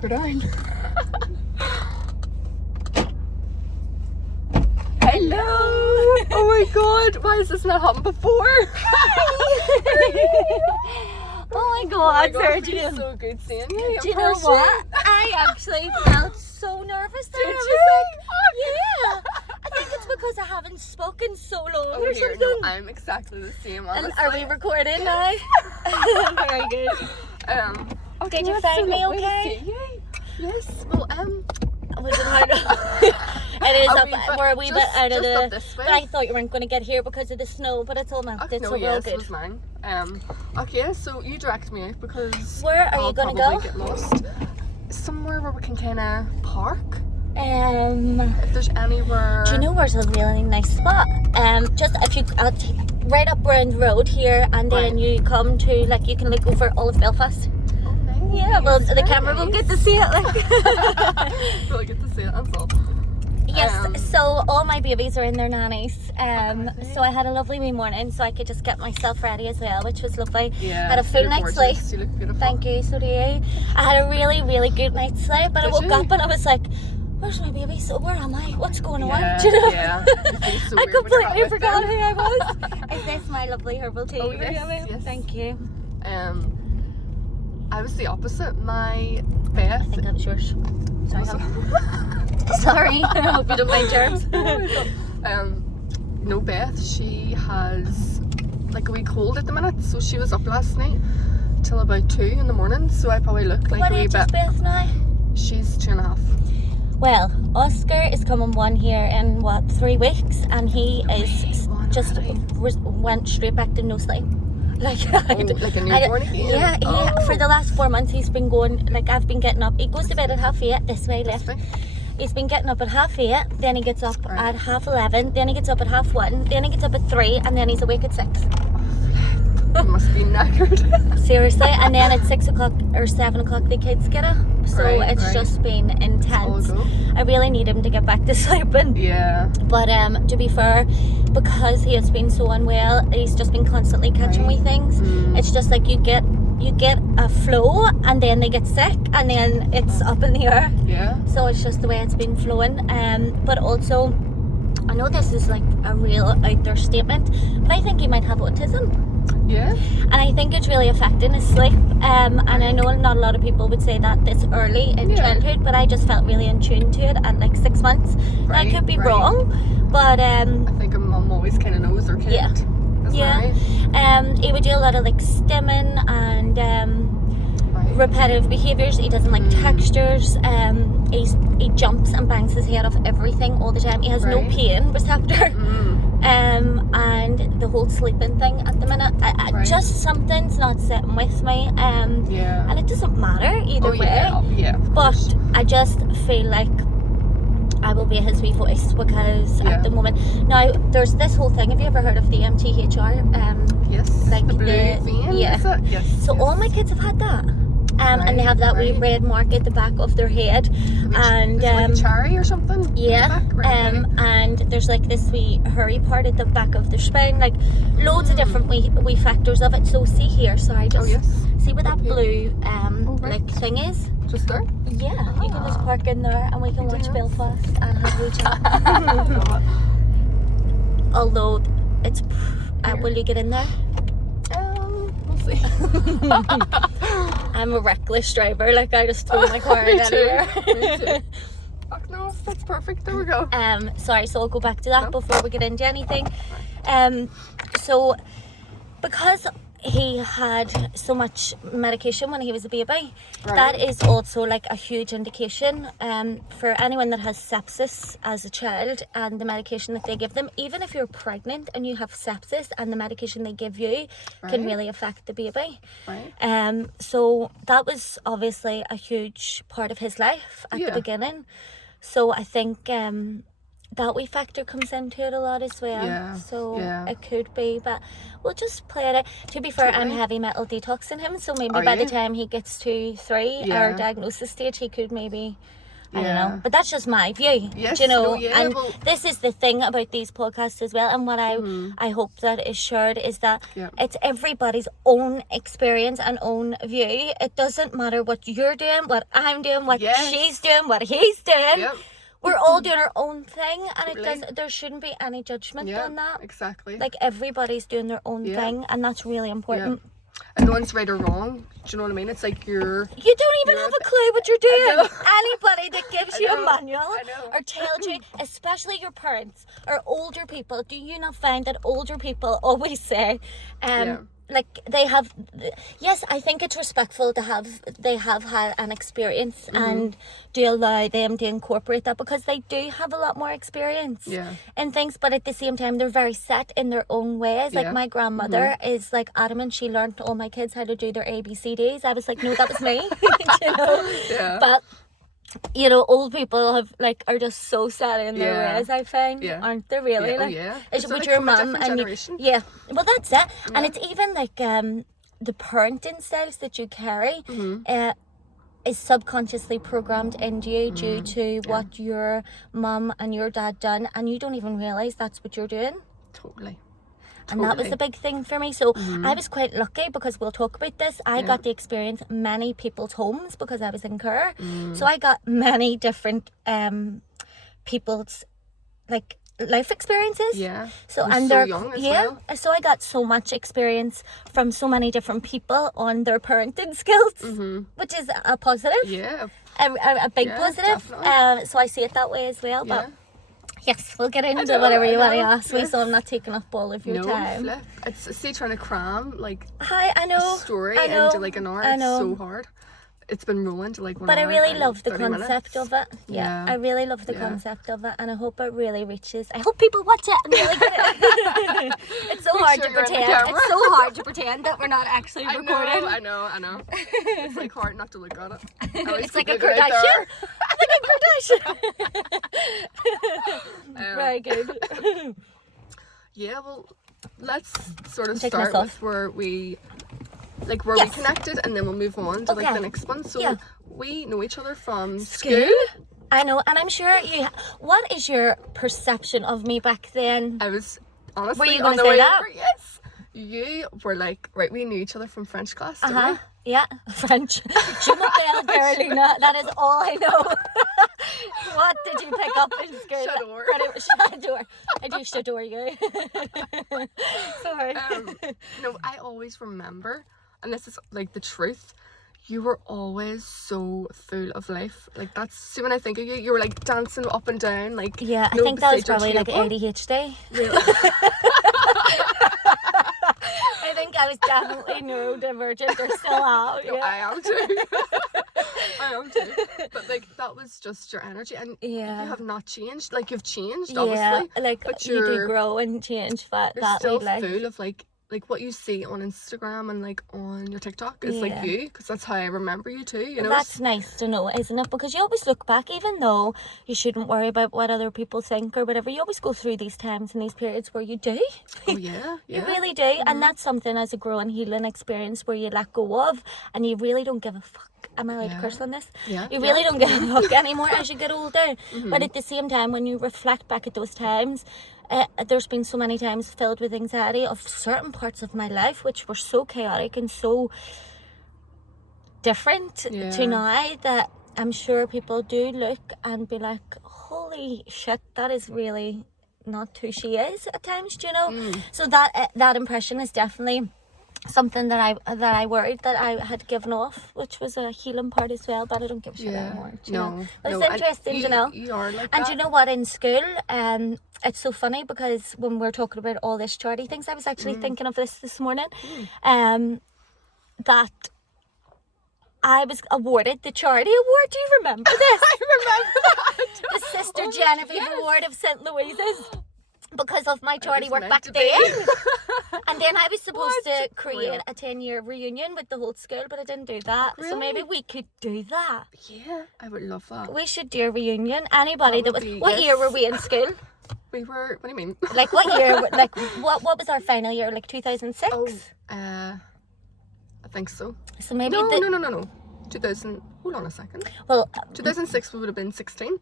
knock her down. Hello! Oh my god, why has this not happened before? Oh my god, Sarajane. Sarajane. So good seeing you. Do you know what? I actually felt so nervous there. Did I was you? like, yeah. I think it's because I haven't spoken so long Oh, or here, something. no, I'm exactly the same. And Honestly. are we recording now? Very good. Okay, Did you well, find so me lovely to okay? see you. Yes. Well, Was it hard? It is A up. wee bit- We're a wee bit just- out of just the. up this way. But I thought you weren't going to get here because of the snow. But it's all melted, No, so we're all yes, it good. was mine. Okay, so you direct me out because Where are I'll you gonna probably go? get lost. Somewhere where we can kind of park. If there's anywhere. Do you know where's a really nice spot? Just if you right up around the road here, and then you come to you can look over all of Belfast. Oh, nice. Yeah, well the camera will get to see it. We'll get to see it. That's all. Yes, so all my babies are in their nannies. So I had a lovely wee morning, so I could just get myself ready as well, which was lovely. Yeah. Had a full night's sleep. You look beautiful. Thank you, so do you. I had a really, really good night's sleep, but I woke up and I was like, where's my baby? So where am I? What's going on? Do you know? Yeah. So I completely forgot them. who I was. Is this my lovely herbal tea? Oh, yes. Thank you. I was the opposite. My I Beth. think that was yours. Sorry. Sorry. I hope you don't mind germs. No, Beth, she has a wee cold at the minute, so she was up last night till about 2 in the morning, so I probably look like What a wee age bit. is Beth now? She's 2.5. Well, Oscar is coming 1 here in 3 weeks, and he is just went straight back to no sleep. Like a newborn again? Yeah, for the last 4 months he's been going, I've been getting up. He goes to bed at 8:30, this way left. He's been getting up at 8:30, then he gets up at 11:30, then he gets up at 1:30, then he gets up at 3, and then he's awake at 6. You must be knackered. Seriously, and then at 6 o'clock or 7 o'clock the kids get up. So it's just been intense. I really need him to get back to sleeping. Yeah. But to be fair, because he has been so unwell, he's just been constantly catching wee things. It's just like you get a flow and then they get sick and then it's up in the air. Yeah. So it's just the way it's been flowing. But also, I know this is a real out there statement, but I think he might have autism. Yeah. And I think it's really affecting his sleep. And I know not a lot of people would say that this early in childhood, but I just felt really in tune to it at 6 months. I could be wrong, but I think a mum always kind of knows her kid. Yeah. Right? He would do a lot of stimming and repetitive behaviours. He doesn't like textures. He jumps and bangs his head off everything all the time. He has no pain receptor. And the whole sleeping thing at the minute, just something's not sitting with me. And it doesn't matter either way. Yeah. But I just feel like I will be his wee voice because at the moment now there's this whole thing. Have you ever heard of the MTHR? Yes. The blue vein. Yeah. Is it? Yes. So all my kids have had that. And they have that wee red mark at the back of their head, and like cherry or something. Yeah, and there's this wee hairy part at the back of their spine, loads of different wee factors of it. So see here, sorry, just see where that blue thing is. Just there. Yeah, you can just park in there, and we can watch Belfast and have a wee chat. Although it's, will you get in there? We'll see. I'm a reckless driver. I just throw my car in anywhere. Me too. Oh, no, that's perfect. There we go. Sorry, so I'll go back to that before we get into anything. So because he had so much medication when he was a baby, that is also a huge indication for anyone that has sepsis as a child, and the medication that they give them, even if you're pregnant and you have sepsis, and the medication they give you can really affect the baby. So that was obviously a huge part of his life at the beginning. So I think that wee factor comes into it a lot as well. It could be, but we'll just play it out. To be fair, I'm heavy metal detoxing him, so maybe by the time he gets to 3 our diagnosis stage, he could maybe I don't know, but that's just my view. Yes, do you know? no, yeah, and well, this is the thing about these podcasts as well, and what I hope that is shared is that it's everybody's own experience and own view. It doesn't matter what you're doing, what I'm doing, what she's doing, what he's doing. Yep. We're all doing our own thing, and Totally. there shouldn't be any judgment on that. Exactly. Like, everybody's doing their own thing, and that's really important. And no one's right or wrong. Do you know what I mean? It's like you don't even have a clue what you're doing. Anybody that gives you a manual know. or tells you, especially your parents or older people, do you not find that older people always say, like, they have, yes, I think it's respectful to they have had an experience and do allow them to incorporate that, because they do have a lot more experience in things, but at the same time they're very set in their own ways. Like, my grandmother is like adamant she learned all my kids how to do their ABCDs. I was like, no, that was me. You know? But you know, old people are just so set in their ways, I find, aren't they really? Is it with your mum and well, that's it. And it's even like the parenting styles that you carry is subconsciously programmed into you due to what your mum and your dad done, and you don't even realise that's what you're doing. Totally. And that was the big thing for me. So I was quite lucky, because we'll talk about this. I got to experience many people's homes because I was in care. So I got many different people's like life experiences. Yeah. So and they're young as well. So I got so much experience from so many different people on their parenting skills, which is a positive. Yeah. A big positive. So I see it that way as well. But yes, we'll get into whatever you want to ask me, so I'm not taking up all of your time. Flip. It's trying to cram like a story into like an hour. It's so hard. It's been rolling to like 1 hour. But I really love the concept minutes. of it. Yeah, I really love the concept of it, and I hope it really reaches. I hope people watch it and really get it. It's so hard to pretend. It's so hard to pretend that we're not actually recording. I know. It's like hard not to look at it. It's like a Kardashian. It's like a Kardashian. Very good. Yeah, well, let's sort of start with where we connected, and then we'll move on to like the next one. So we know each other from school. I know, and I'm sure you. What is your perception of me back then? I was honestly. Were you going to say that? Yes. You were like, right, we knew each other from French class, didn't we? Yeah, French. Je m'appelle Carolina. That is all I know. What did you pick up in school? J'adore. I do j'adore you. Sorry. No, I always remember, and this is like the truth, you were always so full of life. Like, that's, see, when I think of you, you were like dancing up and down. Like, yeah, I think that was probably like ADHD. Really? I think I was definitely neurodivergent, or still am. No, I am too. I am too. But like, that was just your energy, and you have not changed. Like, you've changed, obviously. Yeah, like, but you do grow and change, but you're still full of like what you see on Instagram and like on your TikTok is like you, because that's how I remember you too, you know. That's nice to know, isn't it? Because you always look back, even though you shouldn't worry about what other people think or whatever, you always go through these times and these periods where you do. Oh yeah. You really do. And that's something as a growing healing experience where you let go of, and you really don't give a fuck. Am I allowed to curse on this? Yeah. You really don't give a fuck anymore as you get older. But at the same time, when you reflect back at those times, there's been so many times filled with anxiety of certain parts of my life which were so chaotic and so different to now, that I'm sure people do look and be like, holy shit, that is really not who she is at times, do you know? So that impression is definitely something that I worried that I had given off, which was a healing part as well, but I don't give a shit anymore. Do you know? But it's interesting, you know. You are like and that. You know what, in school, it's so funny because when we're talking about all this charity things, I was actually thinking of this morning, that I was awarded the charity award. Do you remember this? I remember that. The Sister Genevieve Award of St. Louise's. Because of my charity work back then. And then I was supposed to create a 10-year reunion with the whole school, but I didn't do that. Really? So maybe we could do that. Yeah, I would love that. We should do a reunion. Anybody that was... What year were we in school? We were... What do you mean? Like, what year? Like, what was our final year? Like, 2006? Oh, I think so. So maybe... No. 2000. Hold on a second. Well, 2006 we would have been 16.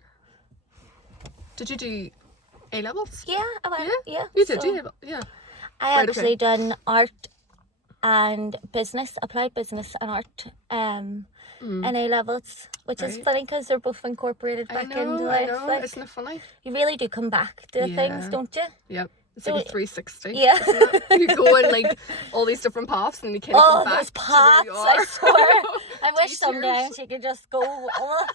Did you do A levels? yeah, I went. Yeah, You did. so Yeah. I Right, actually okay. done art and business, applied business and art, in A levels, which is Right. funny because they're both incorporated back into I life. know. Like, Isn't it funny? you really do come back to Yeah. things, don't you? Yep. It's So- like a 360. Yeah. Isn't it? You go in like all these different paths and you can't Oh, come back those to where you paths! I are. swear. I wish Detours. sometimes you could just go. Oh,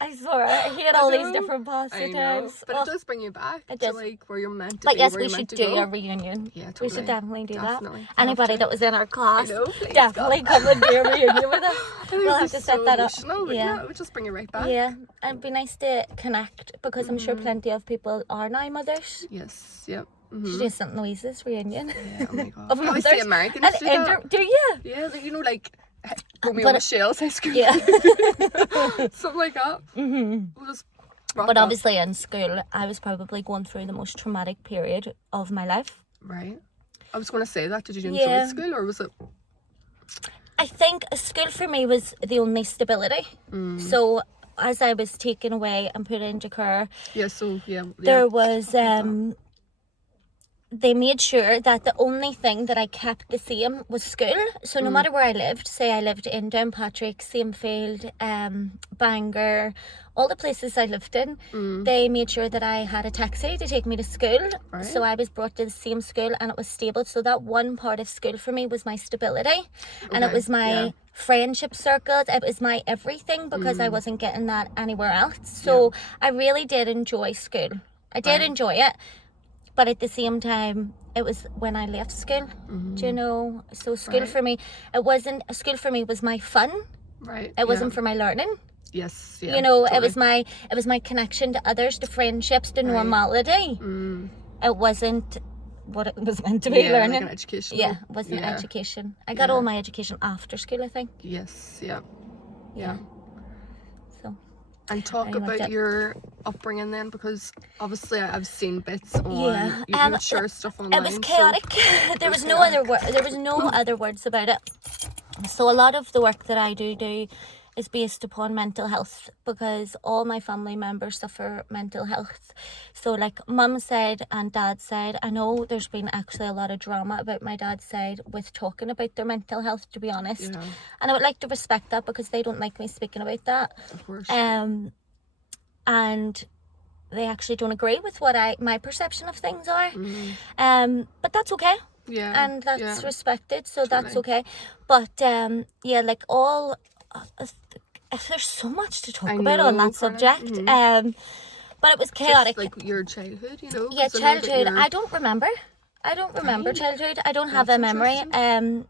I swear, I hate all these know. different paths I know. sometimes. But Oh. it does bring you back It to does. like where you're meant to But be. yes, where we you're should meant to do go. a reunion. Yeah, We totally. should definitely do Definitely. that. Anybody that was in our class, know, please, definitely come and do a reunion with us. It'd We'll be have to set so that up. emotional, but Yeah. it would just bring you right back. Yeah, and it'd be nice to connect because I'm sure plenty of people are now mothers. Yes. Yep. Should do St. Louise's reunion. Yeah, oh my god. Of I always mothers. see Americans And do that. do you? Yeah, like, you know, like Romeo But- and Michelle's high school. Yeah. Something like that. We'll just rock But that. obviously in school, I was probably going through the most traumatic period of my life. Right. I was going to say that. Did you enjoy Yeah. school or was it? I think school for me was the only stability. So as I was taken away and put into care, Yeah, so, yeah. there was they made sure that the only thing that I kept the same was school. So no matter where I lived, say I lived in Downpatrick, Samefield, Bangor, all the places I lived in, they made sure that I had a taxi to take me to school. Right. So I was brought to the same school and it was stable. So that one part of school for me was my stability. And it Okay, was my yeah. friendship circles. It was my everything because I wasn't getting that anywhere else. So I really did enjoy school. I did Right. enjoy it. But at the same time, it was when I left school, do you know? So school Right. for me, school for me was my fun. Right. It wasn't yeah. for my learning. Yes. Yeah, You know, totally. it was my connection to others, to friendships, to normality. It wasn't what it was meant to be, Yeah, learning. like an education. Yeah, it wasn't education. I got all my education after school, I think. Yes. Yeah. Yeah. So And talk Very much about it. your upbringing then, because obviously I've seen bits on you would share stuff online. it was chaotic. There was no other word. There was no other words about it. So a lot of the work that I do is based upon mental health because all my family members suffer mental health. So like mum's side and dad's side, I know there's been actually a lot of drama about my dad's side with talking about their mental health, to be honest. Yeah. And I would like to respect that because they don't like me speaking about that. Of course. And they actually don't agree with what my perception of things are. But that's okay. Yeah. And that's yeah. respected, so that's Totally. okay. But yeah, like all there's so much to talk I about on know, that Carla. subject. But it was chaotic. Just like your childhood, you know. Yeah, 'cause I know that childhood. you're- I don't remember Right. childhood. I don't have That's a memory. interesting.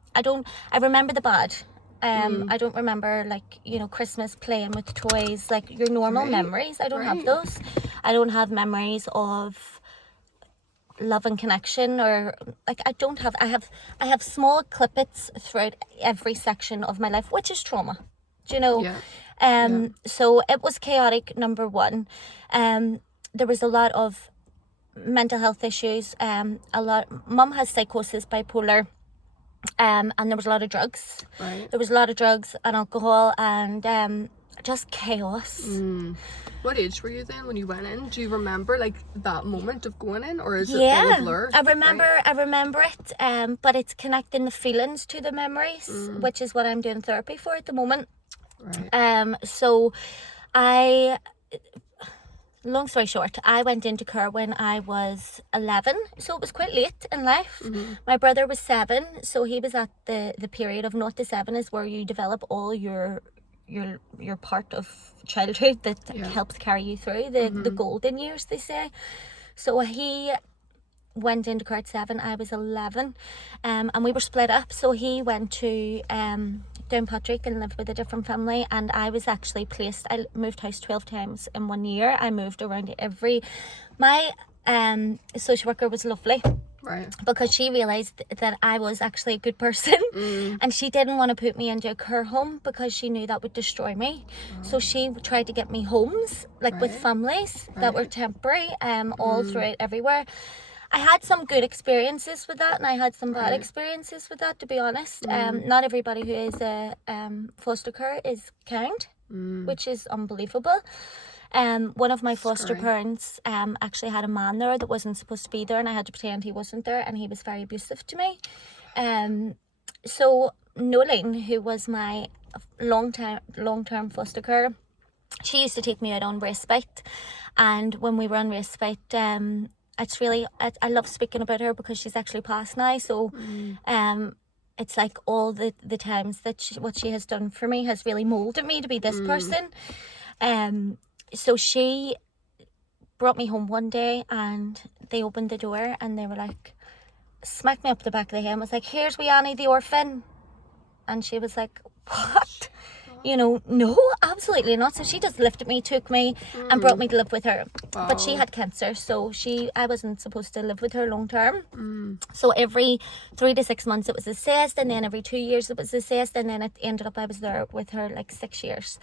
I remember the bad. I don't remember like, you know, Christmas playing with toys, like your normal Right. memories. I don't have Right. those. I don't have memories of love and connection, or like I have small clippets throughout every section of my life, which is trauma. Do you know? Yeah. So it was chaotic, number one. There was a lot of mental health issues. Mum has psychosis, bipolar, and there was a lot of drugs. Right. There was a lot of drugs and alcohol and just chaos. What age were you then when you went in? Do you remember like that moment of going in, or is it all a Yeah, blur? I remember. Right. I remember it. But it's connecting the feelings to the memories, which is what I'm doing therapy for at the moment. Right. So long story short, I went into care when I was 11, so it was quite late in life. My brother was 7, so he was at the period of 0 to 7 is where you develop all your part of childhood that helps carry you through the golden years, they say. So he went into care at 7, I was 11, and we were split up. So he went to Downpatrick and lived with a different family, and I was actually placed. I moved house 12 times in 1 year. I moved around my social worker was lovely. Right. Because she realised that I was actually a good person and she didn't want to put me into a care home because she knew that would destroy me. So she tried to get me homes, like with Right. families that were temporary, all throughout everywhere. I had some good experiences with that, and I had some bad experiences with that, to be honest. Not everybody who is a foster care is kind, which is unbelievable. One of my foster parents actually had a man there that wasn't supposed to be there, and I had to pretend he wasn't there, and he was very abusive to me. So Nolene, who was my long-term foster care, she used to take me out on respite, and when we were on respite, it's really, I love speaking about her because she's actually passed now, so it's like all the times that what she has done for me has really moulded me to be this person. So she brought me home one day, and they opened the door, and they were like, smacked me up the back of the head and was like, here's wee Annie the orphan. And she was like, what? You know, no, absolutely not. So she just lifted me, took me, and brought me to live with her. But she had cancer, so I wasn't supposed to live with her long term. So every 3 to 6 months it was assessed, and then every 2 years it was assessed, and then it ended up I was there with her like 6 years.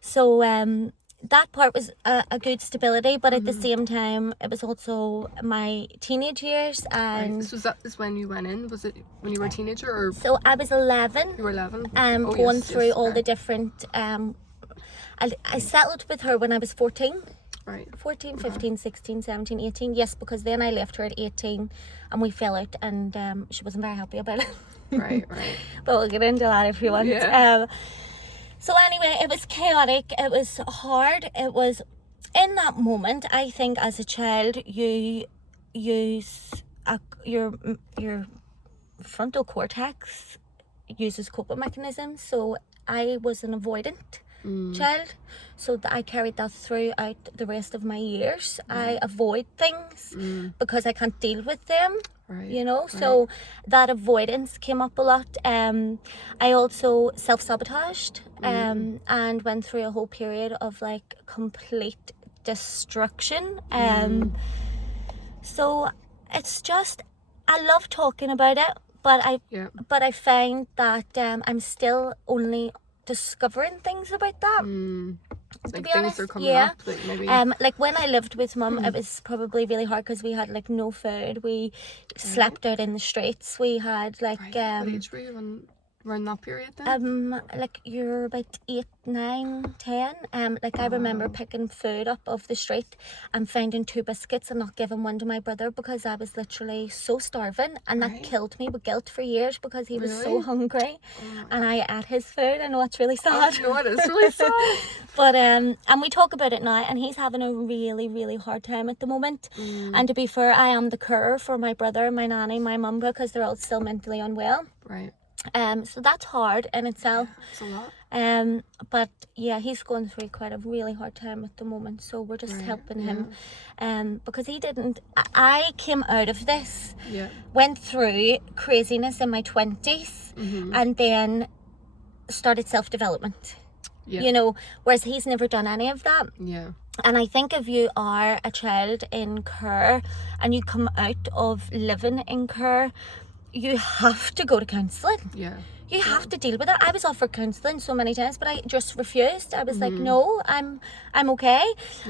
So that part was a good stability, but at the same time it was also my teenage years. And So that is when you went in? Was it when you were a teenager, or? So I was 11. You were 11? Going through all the different I settled with her when I was 14. Right. 14, 15, 16, 17, 18. Yes, because then I left her at 18 and we fell out, and she wasn't very happy about it. Right. But we'll get into that if you want. Yeah. So anyway, it was chaotic, it was hard, it was, in that moment, I think as a child, you use your frontal cortex uses coping mechanisms. So I was an avoidant child, so that I carried that throughout the rest of my years. I avoid things because I can't deal with them. You know, so that avoidance came up a lot. I also self-sabotaged and went through a whole period of like complete destruction. So it's just, I love talking about it, but I find that I'm still only discovering things about that. To Like be things honest, are coming up that maybe... like when I lived with Mum, it was probably really hard because we had like no food. We slept out in the streets. We had like What age were you around that period then? like you're about 8, 9, 10. Like I remember picking food up off the street and finding 2 biscuits and not giving one to my brother because I was literally so starving, and that killed me with guilt for years because he was so hungry, and I ate his food. I know it's really sad. No, it is really sad. But and we talk about it now, and he's having a really, really hard time at the moment. And to be fair, I am the carer for my brother, my nanny, my mum, because they're all still mentally unwell. Right. So that's hard in itself. It's a lot. But yeah, he's going through quite a really hard time at the moment, so we're just helping him. Because I came out of this, went through craziness in my 20s, and then started self-development. You know, whereas he's never done any of that. And I think if you are a child in care and you come out of living in care, you have to go to counselling. You have to deal with it. I was offered counselling so many times, but I just refused. I was like, no, I'm okay.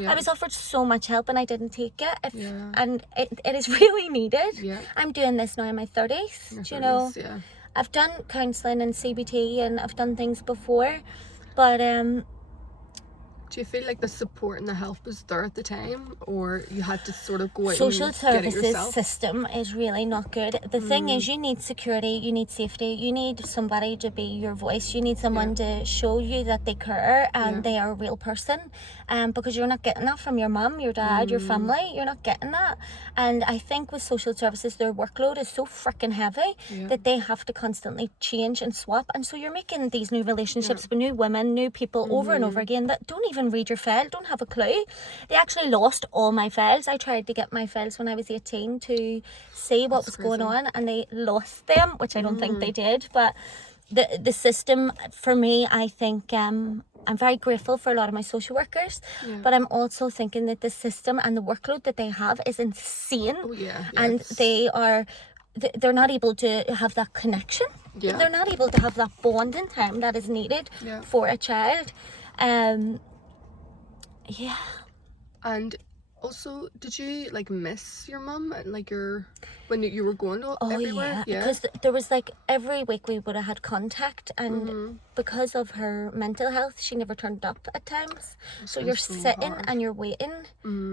I was offered so much help and I didn't take it. And it is really needed. I'm doing this now in my 30s. You know, I've done counselling and CBT and I've done things before, but do you feel like the support and the help was there at the time, or you had to sort of go out social and get it services yourself? system is really not good. The thing is, you need security, you need safety, you need somebody to be your voice, you need someone to show you that they care and they are a real person, because you're not getting that from your mum, your dad, your family. You're not getting that. And I think with social services, their workload is so freaking heavy that they have to constantly change and swap, and so you're making these new relationships with new women, new people over and over again that don't even read your file, don't have a clue. They actually lost all my files. I tried to get my files when I was 18 to see what was going on, and they lost them, which I don't think they did. But the system, for me, I think I'm very grateful for a lot of my social workers, but I'm also thinking that the system and the workload that they have is insane. And they're not able to have that connection. They're not able to have that bonding time that is needed for a child. And Also, did you like miss your mum and like when you were going to everywhere? Yeah, because there was like every week we would have had contact, and because of her mental health, she never turned up at times. So you're sitting hard. and you're waiting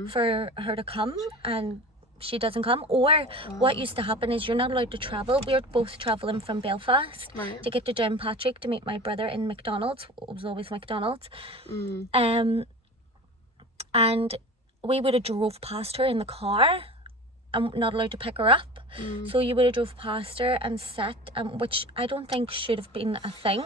for her to come, and she doesn't come. Or what used to happen is you're not allowed to travel. We were both traveling from Belfast to get to Downpatrick to meet my brother in McDonald's. It was always McDonald's. And we would have drove past her in the car. I'm not allowed to pick her up. So you would have drove past her and sat, which I don't think should have been a thing,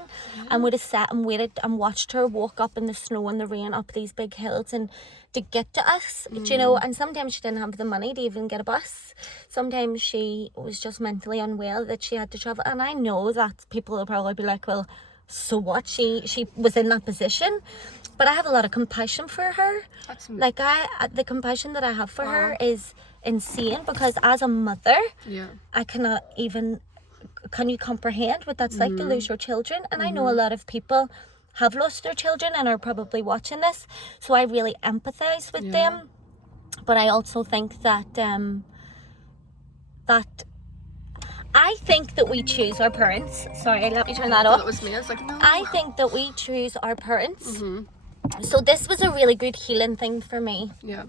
and would have sat and waited and watched her walk up in the snow and the rain up these big hills and to get to us, you know. And sometimes she didn't have the money to even get a bus. Sometimes she was just mentally unwell that she had to travel. And I know that people will probably be like, well, so what? She was in that position. But I have a lot of compassion for her. Like the compassion that I have for her is insane, because as a mother, I cannot even, can you comprehend what that's like to lose your children? And I know a lot of people have lost their children and are probably watching this, so I really empathize with them. But I also think that I think that we choose our parents. Sorry, let me turn that off. That was me. I was like, no. I think that we choose our parents. So this was a really good healing thing for me. Yeah.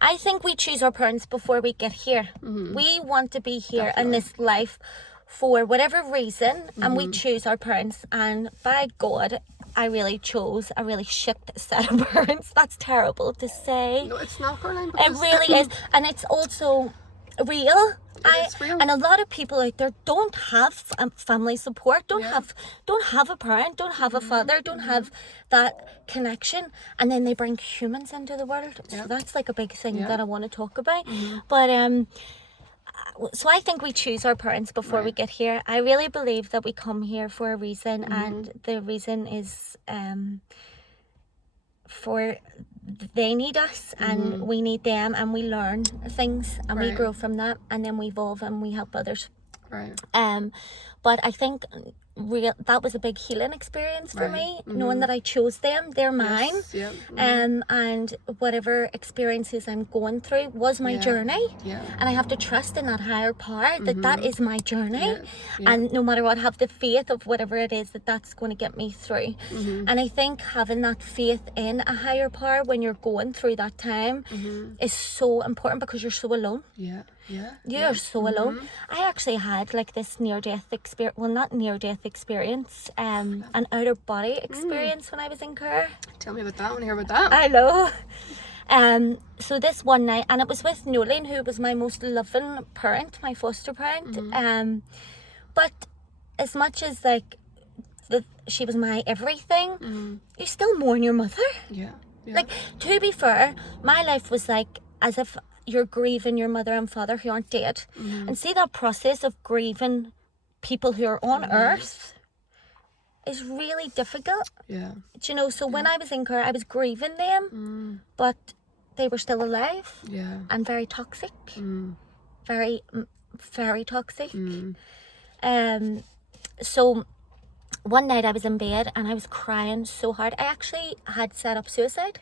I think we choose our parents before we get here. We want to be here in this life for whatever reason, and we choose our parents. And by God, I really chose a really shit set of parents. That's terrible to say. No, it's not, Caroline. It really is. And it's also real. It's real. And a lot of people out there don't have family support, don't have a parent, don't have a father, don't have that connection, and then they bring humans into the world. So that's like a big thing that I want to talk about. But so I think we choose our parents before we get here. I really believe that we come here for a reason, and the reason is for they need us and we need them, and we learn things and we grow from that, and then we evolve and we help others. But I think that was a big healing experience for me, knowing that I chose them, they're mine. And whatever experiences I'm going through was my journey, and I have to trust in that higher power that is my journey, and no matter what, have the faith of whatever it is that's going to get me through. And I think having that faith in a higher power when you're going through that time is so important, because you're so alone. You're so alone. I actually had like this near-death experience, well, not near-death experience, an out-of-body experience when I was in Kerr. Tell me about that. I want to hear about that. I know. So this one night, and it was with Nolene, who was my most loving parent, my foster parent. But as much as like she was my everything, you still mourn your mother. Like, to be fair, my life was like as if you're grieving your mother and father who aren't dead. And see, that process of grieving people who are on earth is really difficult. Do you know? So when I was in Kerr, I was grieving them, but they were still alive and very toxic. Very, very toxic. So one night I was in bed and I was crying so hard. I actually had set up suicide.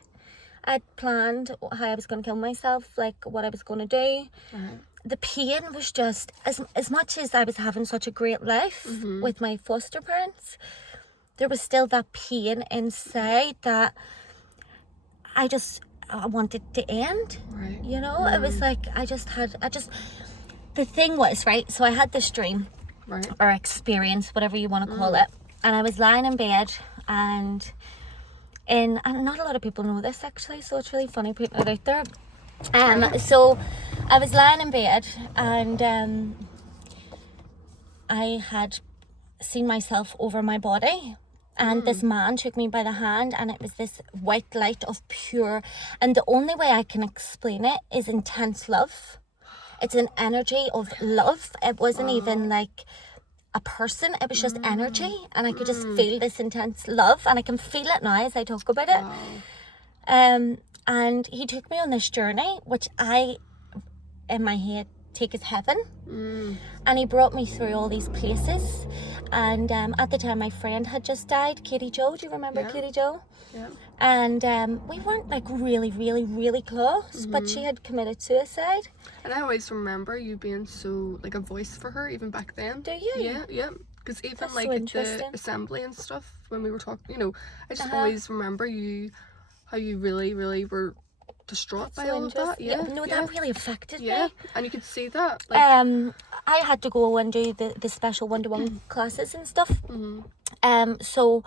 I'd planned how I was going to kill myself, like what I was going to do. The pain was just, as much as I was having such a great life with my foster parents, there was still that pain inside that I wanted to end. You know, it was like the thing was, right, so I had this dream or experience, whatever you want to call it, and I was lying in bed, and not a lot of people know this actually, so it's really funny putting it out there. So I was lying in bed, and I had seen myself over my body, and this man took me by the hand, and it was this white light of pure, and the only way I can explain it is intense love. It's an energy of love. It wasn't even like a person, it was just energy, and I could just feel this intense love, and I can feel it now as I talk about it. And he took me on this journey, which in my head take as heaven. And he brought me through all these places. And at the time, my friend had just died, Katie Jo. Do you remember Katie Jo? Yeah. And we weren't like really, really, really close, but she had committed suicide. And I always remember you being so like a voice for her even back then. Do you? Yeah. Because even That's like so at interesting. the assembly and stuff when we were talking, I just always remember how you really, really were distraught by all of that. That really affected me. And you could see that. Like, I had to go and do the special one-to-one classes and stuff. So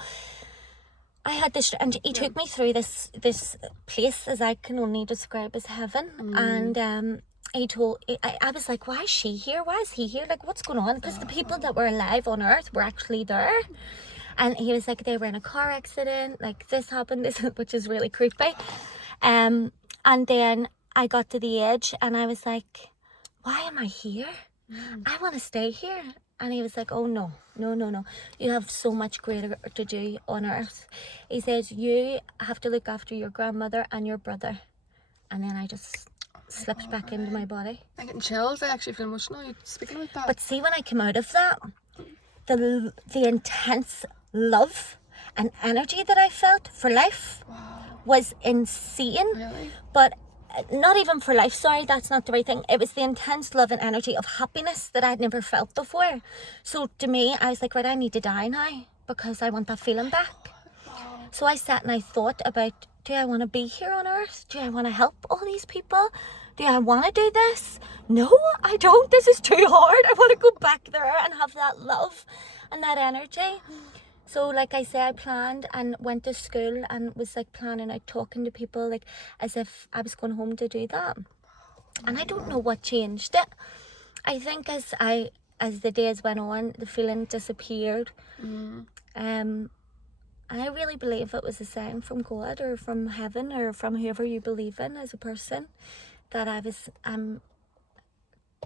I had this, and he took me through this place as I can only describe as heaven. And I was like, why is she here? Why is he here? Like, what's going on? Because the people that were alive on earth were actually there. And he was like, they were in a car accident, like this happened, which is really creepy. And then I got to the edge and I was like, why am I here? I want to stay here. And he was like, oh no. You have so much greater to do on earth. He says, you have to look after your grandmother and your brother. And then I just slipped back into my body. I'm getting chills. I actually feel emotional speaking about that. But see, when I came out of that, the intense love and energy that I felt for life was insane. Really? But not even for life, sorry, that's not the right thing. It was the intense love and energy of happiness that I'd never felt before. So to me, I was like, right, I need to die now because I want that feeling back. So I sat and I thought about, do I want to be here on earth? Do I want to help all these people? Do I want to do this? No, I don't. This is too hard. I want to go back there and have that love and that energy. So like I say, I planned and went to school and was like planning out talking to people like as if I was going home to do that. And I don't know what changed it. I think as the days went on, the feeling disappeared. I really believe it was a sign from God or from heaven or from whoever you believe in as a person that I was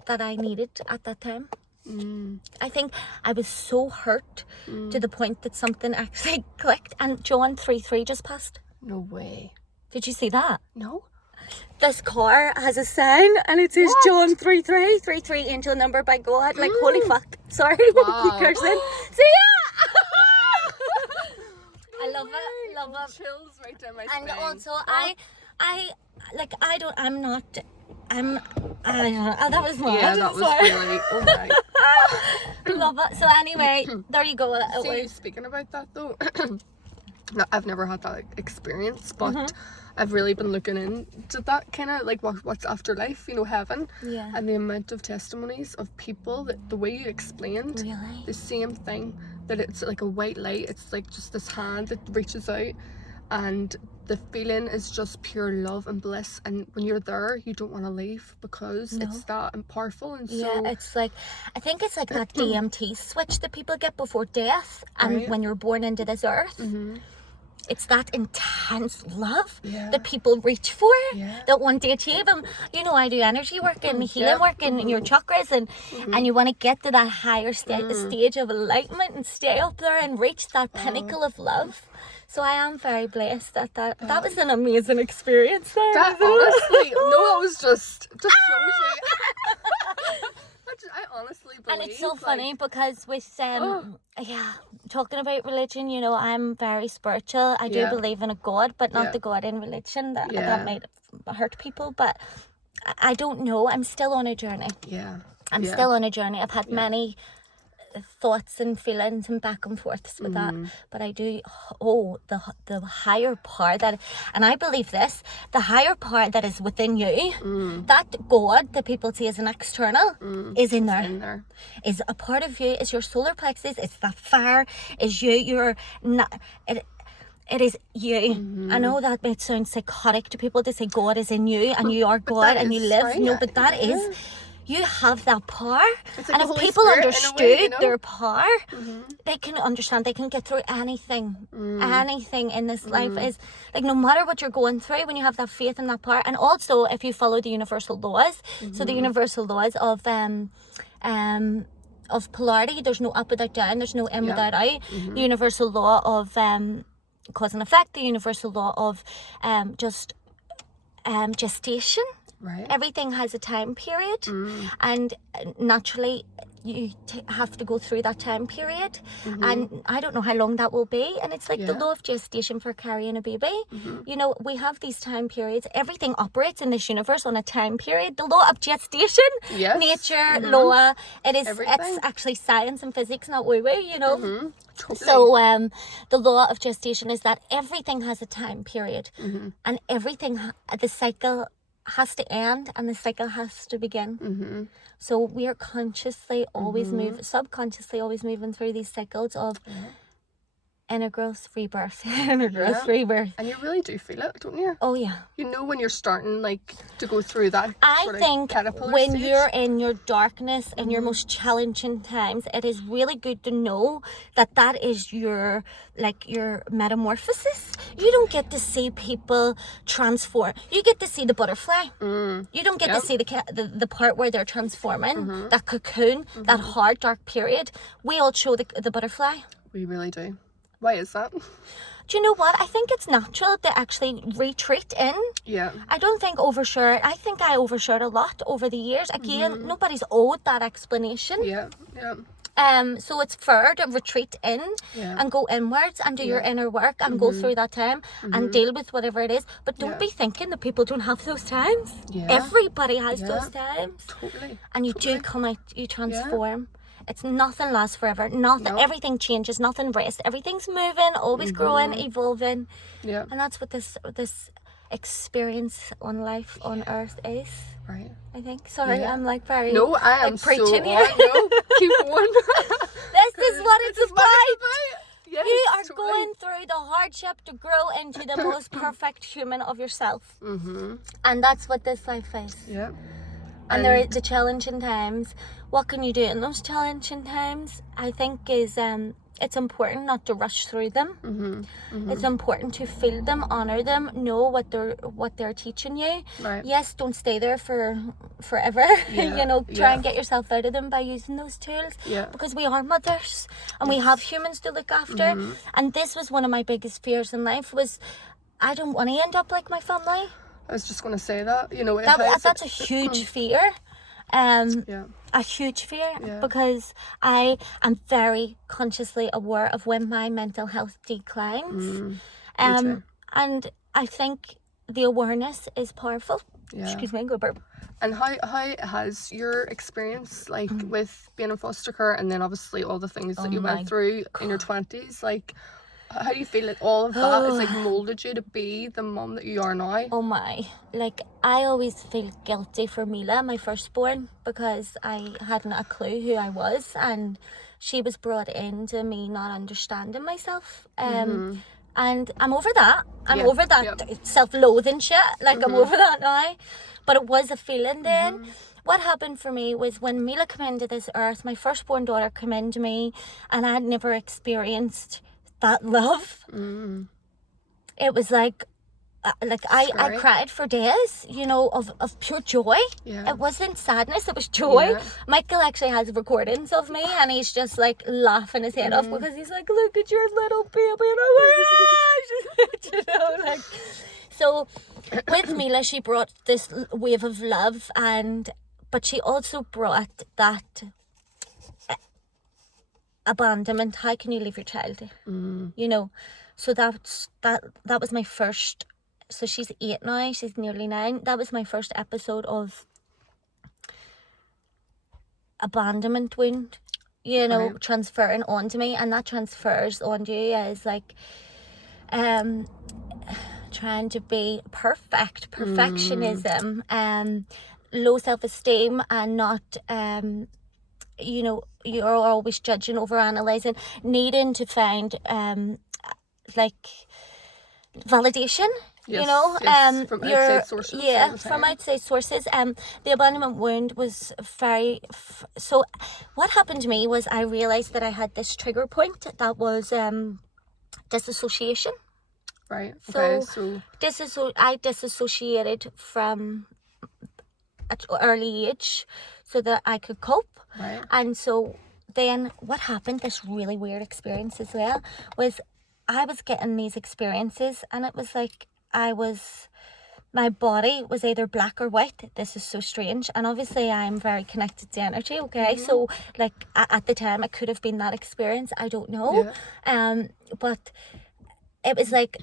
that I needed at that time. I think I was so hurt to the point that something actually clicked, and John 3:3 just passed. No way. Did you see that? No. This car has a sign and it says John 3:3 angel number by God. Like holy fuck. Sorry, cursing. See ya. I love it. Love it. Chills right down my And spine. also I that was mad. Yeah, that was Sorry. really. Oh my. Love it. So anyway, there you go. See, speaking about that though, no, I've never had that experience, but I've really been looking into that kind of like what's afterlife, heaven, and the amount of testimonies of people that the way you explained Really? the same thing, that it's like a white light, it's like just this hand that reaches out, and the feeling is just pure love and bliss, and when you're there you don't want to leave because it's that powerful. And so it's like, I think it's like that DMT switch that people get before death and when you're born into this earth. It's that intense love that people reach for, that want to achieve. And I do energy work and healing work and your chakras, and you want to get to that higher stage of enlightenment and stay up there and reach that pinnacle of love. So I am very blessed that was an amazing experience there. That honestly, it was just shows you. I honestly believe. And it's so funny because with talking about religion, I'm very spiritual. I do believe in a God, but not the God in religion. That might hurt people, but I don't know. I'm still on a journey. I'm still on a journey. I've had many thoughts and feelings and back and forths with that, but I do the higher power that, and I believe this, the higher power that is within you, that God that people see as an external is in there, is a part of you, is your solar plexus, it's that fire, is you're not it is you. I know that might sound psychotic to people to say God is in you and you are God and you live. Right. No, but that is, you have that power. Like, and if people understood their power, they can understand, they can get through anything. Anything in this life is, like, no matter what you're going through, when you have that faith and that power. And also, if you follow the universal laws, so the universal laws of polarity, there's no up without down, there's no in without out. The universal law of cause and effect, the universal law of gestation Right. Everything has a time period, and naturally you have to go through that time period, and I don't know how long that will be, and it's like the law of gestation for carrying a baby. You know, we have these time periods. Everything operates in this universe on a time period. The law of gestation, nature, law, it's actually science and physics, not woo-woo, you know. Totally. So the law of gestation is that everything has a time period, and everything, the cycle has to end and the cycle has to begin. So we are consciously always subconsciously always moving through these cycles of inner growth, rebirth, inner growth, rebirth. And you really do feel it, don't you? Oh yeah. You know when you're starting like to go through that I think when stage. You're in your darkness and your most challenging times, it is really good to know that is your metamorphosis. You don't get to see people transform. You get to see the butterfly. You don't get to see the part where they're transforming, that cocoon, that hard dark period. We all show the butterfly. We really do. Why is that? Do you know what? I think it's natural to actually retreat in. Yeah. I don't think overshare. I think I overshared a lot over the years. Again, nobody's owed that explanation. Yeah. So it's fair to retreat in and go inwards and do your inner work and go through that time and deal with whatever it is. But don't be thinking that people don't have those times. Yeah. Everybody has those times. Totally. And you do come out, you transform. It's nothing lasts forever. Nothing. Everything changes. Nothing rests. Everything's moving, always growing, evolving. Yeah. And that's what this experience on life on Earth is. Right. I think. Sorry, I'm like very. No, I am preaching so. here. No, keep going. This is what it's about. Yes, you are going through the hardship to grow into the most perfect human of yourself. And that's what this life is. Yeah. And there are the challenging times. What can you do in those challenging times? I think is it's important not to rush through them. It's important to feel them, honor them, know what they're teaching you. Right. Yes, don't stay there for forever. You know, try and get yourself out of them by using those tools. Yeah. Because we are mothers and we have humans to look after. And this was one of my biggest fears in life was I don't want to end up like my family. I was just going to say that, you know. That's a huge fear. A huge fear because I am very consciously aware of when my mental health declines. And I think the awareness is powerful. Excuse me, go burp. And how has your experience like with being in foster care and then obviously all the things that you went through in your 20s, like how do you feel like all of that has like molded you to be the mom that you are now? Oh my, like I always feel guilty for Mila, my firstborn, because I hadn't a clue who I was and she was brought into me not understanding myself. And I'm over that. I'm over that self-loathing shit. Like I'm over that now. But it was a feeling then. What happened for me was when Mila came into this earth, my firstborn daughter came into me and I had never experienced that love. It was like I cried for days, you know, of pure joy. It wasn't sadness, it was joy. Michael actually has recordings of me and he's just like laughing his head off because he's like, look at your little baby, and I'm like, you know, like. So with Mila, she brought this wave of love, but she also brought that abandonment. How can you leave your child? You know, so that was my first. So she's 8 now, she's nearly 9. That was my first episode of abandonment wound, you know, transferring onto me, and that transfers onto you as like trying to be perfectionism, low self-esteem, and not you know, you're always judging, over analyzing, needing to find like validation. You know, from outside sources. From outside sources. The abandonment wound was very. So, what happened to me was I realized that I had this trigger point that was disassociation. Right. Okay. So I disassociated from at early age so that I could cope. Right. And so then what happened? This really weird experience as well was I was getting these experiences, and it was like I was my body was either black or white. This is so strange. And obviously I'm very connected to energy, okay? So like at the time it could have been that experience. I don't know. But it was like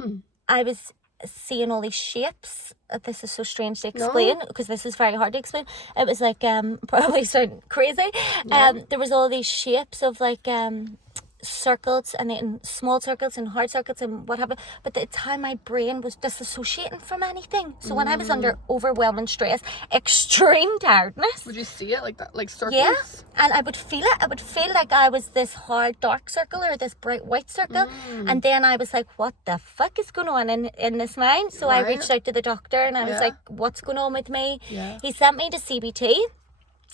I was seeing all these shapes. This is so strange to explain because this is very hard to explain. It was like probably sound crazy. There was all these shapes of like circles and then small circles and hard circles and what have you, but the time my brain was disassociating from anything. So when I was under overwhelming stress, extreme tiredness, would you see it like that, like circles? Yeah, and I would feel it. I would feel like I was this hard dark circle or this bright white circle, and then I was like, what the fuck is going on in this mind? So I reached out to the doctor and I was like, what's going on with me? He sent me to CBT.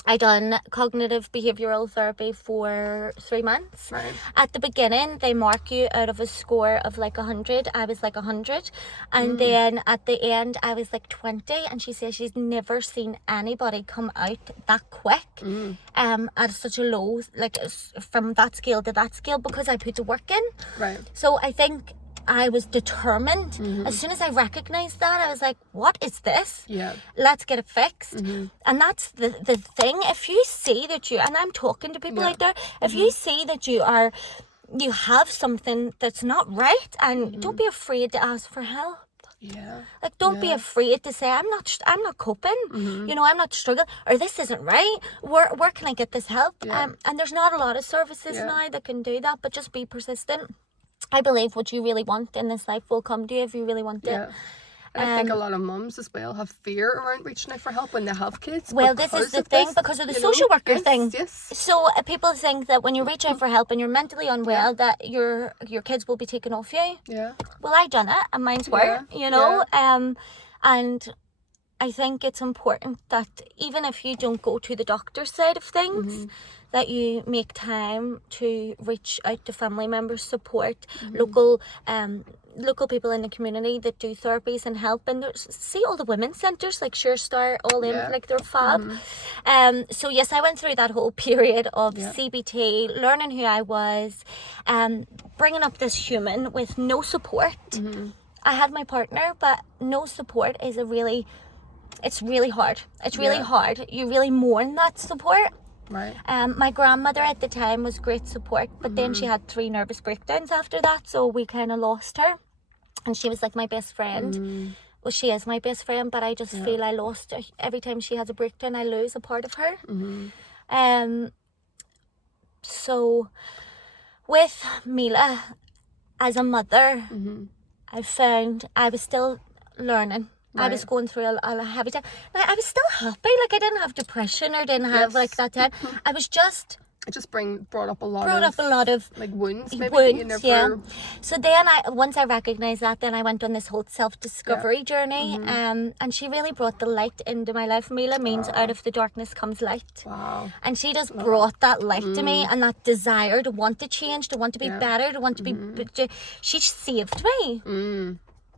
I done cognitive behavioural therapy for 3 months. At the beginning, they mark you out of a score of like 100. I was like 100. And then at the end, I was like 20. And she says she's never seen anybody come out that quick at such a low, like from that scale to that scale, because I put the work in. So I think I was determined. As soon as I recognized that, I was like, what is this? Let's get it fixed. And that's the thing. If you see that you, and I'm talking to people out there, if you see that you have something that's not right, and don't be afraid to ask for help. Like don't be afraid to say I'm not coping, you know, I'm not struggling, or this isn't right, where can I get this help? And there's not a lot of services now that can do that, but just be persistent. I believe what you really want in this life will come to you if you really want it. And I think a lot of mums as well have fear around reaching out for help when they have kids. Well, this is the thing, because of the social worker thing. So people think that when you reach out for help and you're mentally unwell, that your kids will be taken off you. Well, I done it, and mine's were, you know. And I think it's important that even if you don't go to the doctor side of things, that you make time to reach out to family members, support local people in the community that do therapies and help, and see all the women's centres like Sure Star, all in, like they're fab. So yes, I went through that whole period of CBT, learning who I was, bringing up this human with no support. I had my partner, but no support is it's really hard. It's really hard. You really mourn that support. My grandmother at the time was great support, but then she had 3 nervous breakdowns after that, so we kind of lost her, and she was like my best friend. Well, she is my best friend, but I just feel I lost her. Every time she has a breakdown, I lose a part of her. So with Mila as a mother, I found I was still learning. I was going through a heavy time. Now, I was still happy. Like, I didn't have depression or didn't have, like, that time. I was just... It just brought up a lot of like wounds, maybe. So then once I recognised that, then I went on this whole self-discovery journey. And she really brought the light into my life. Mila means out of the darkness comes light. And she just brought that light to me, and that desire to want to change, to want to be better, to want to be... She saved me.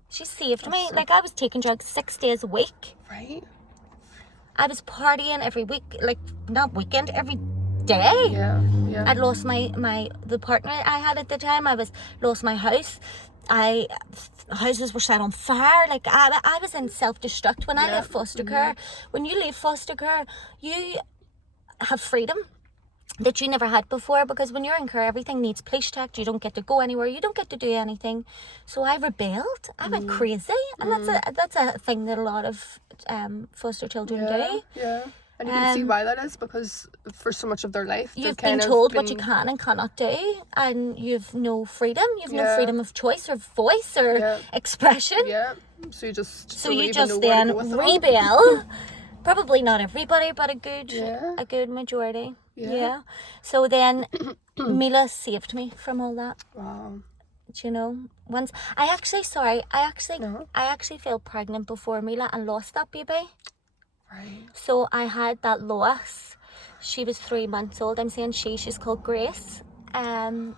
She saved me. Like, I was taking drugs 6 days a week. I was partying every week, like, not weekend, every day. I'd lost the partner I had at the time. Lost my house. Houses were set on fire. Like, I was in self-destruct when I left foster care. When you leave foster care, you have freedom that you never had before, because when you're in care, everything needs police checked. You don't get to go anywhere, you don't get to do anything. So I rebelled. I went crazy, and that's a thing that a lot of foster children do. And you can see why that is, because for so much of their life you've been told what you can and cannot do, and you've no freedom. You've no freedom of choice or voice or expression. So you just then rebel. Probably not everybody, but a good majority. So then Mila saved me from all that. Do you know? Once I actually fell pregnant before Mila and lost that baby. So I had that loss. She was 3 months old. I'm saying she's called Grace. 3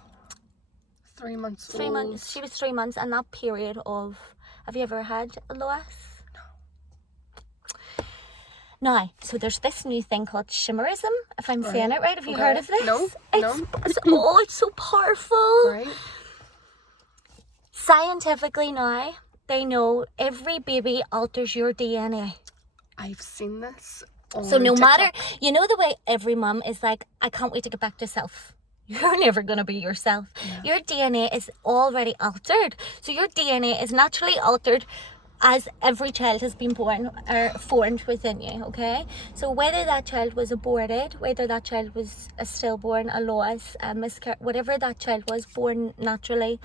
months old. 3 months. She was 3 months, and that period of... Have you ever had a loss? Now, so there's this new thing called shimmerism, if I'm saying it right. Have you heard of this? No. It's so powerful. Scientifically now, they know every baby alters your DNA. I've seen this. So no matter, you know the way every mum is like, I can't wait to get back to self. You're never going to be yourself. Yeah. Your DNA is already altered. So your DNA is naturally altered as every child has been born or formed within you, okay? So whether that child was aborted, whether that child was a stillborn, a loss, a miscarriage, whatever that child was born naturally,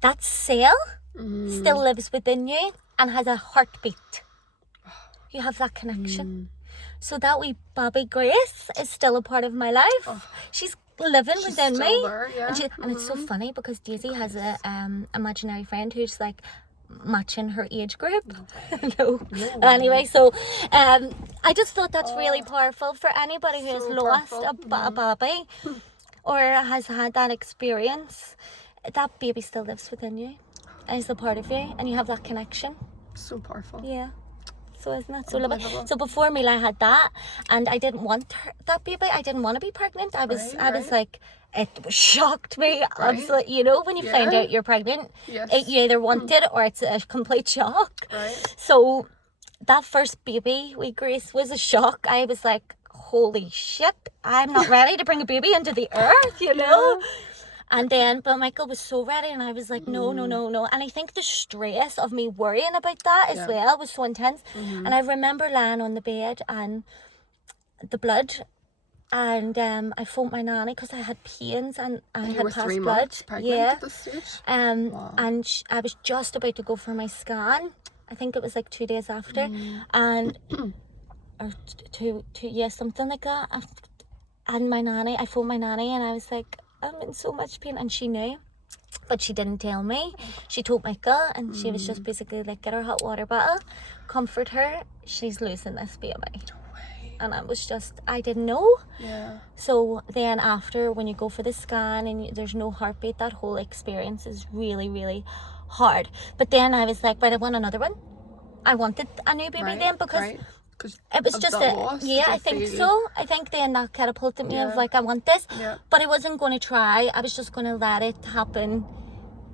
that cell still lives within you and has a heartbeat. You have that connection. So that wee baby Grace is still a part of my life. She's living within me. There, yeah. And it's so funny because Daisy has a imaginary friend who's like matching her age group. No. Anyway, so I just thought that's really powerful for anybody who has lost a baby or has had that experience. That baby still lives within you and is a part of you, and you have that connection. So powerful. Yeah. So isn't that so lovely? So before Mila had that, and I didn't want that baby. I didn't want to be pregnant. I was like, it shocked me. Absolutely, you know, when you find out you're pregnant, you either want it or it's a complete shock. Right. So that first baby with Grace was a shock. I was like, holy shit, I'm not ready to bring a baby into the earth, you know. And then, but Michael was so ready, and I was like, no. And I think the stress of me worrying about that as well was so intense. And I remember lying on the bed and the blood, and I phoned my nanny because I had pains and I had passed 3 blood. Months pregnant at this stage? And I was just about to go for my scan. I think it was like 2 days after, and or something like that. And I phoned my nanny, and I was like, I'm in so much pain, and she knew, but she didn't tell me. She told Michael, and she was just basically like, get her hot water bottle, comfort her, she's losing this baby. No way. And I didn't know. Yeah. So then after, when you go for the scan and there's no heartbeat, that whole experience is really, really hard. But then I was like, right, I want another one. I wanted a new baby then because it was just I think so. I think then that catapulted me of like, I want this, but I wasn't going to try. I was just going to let it happen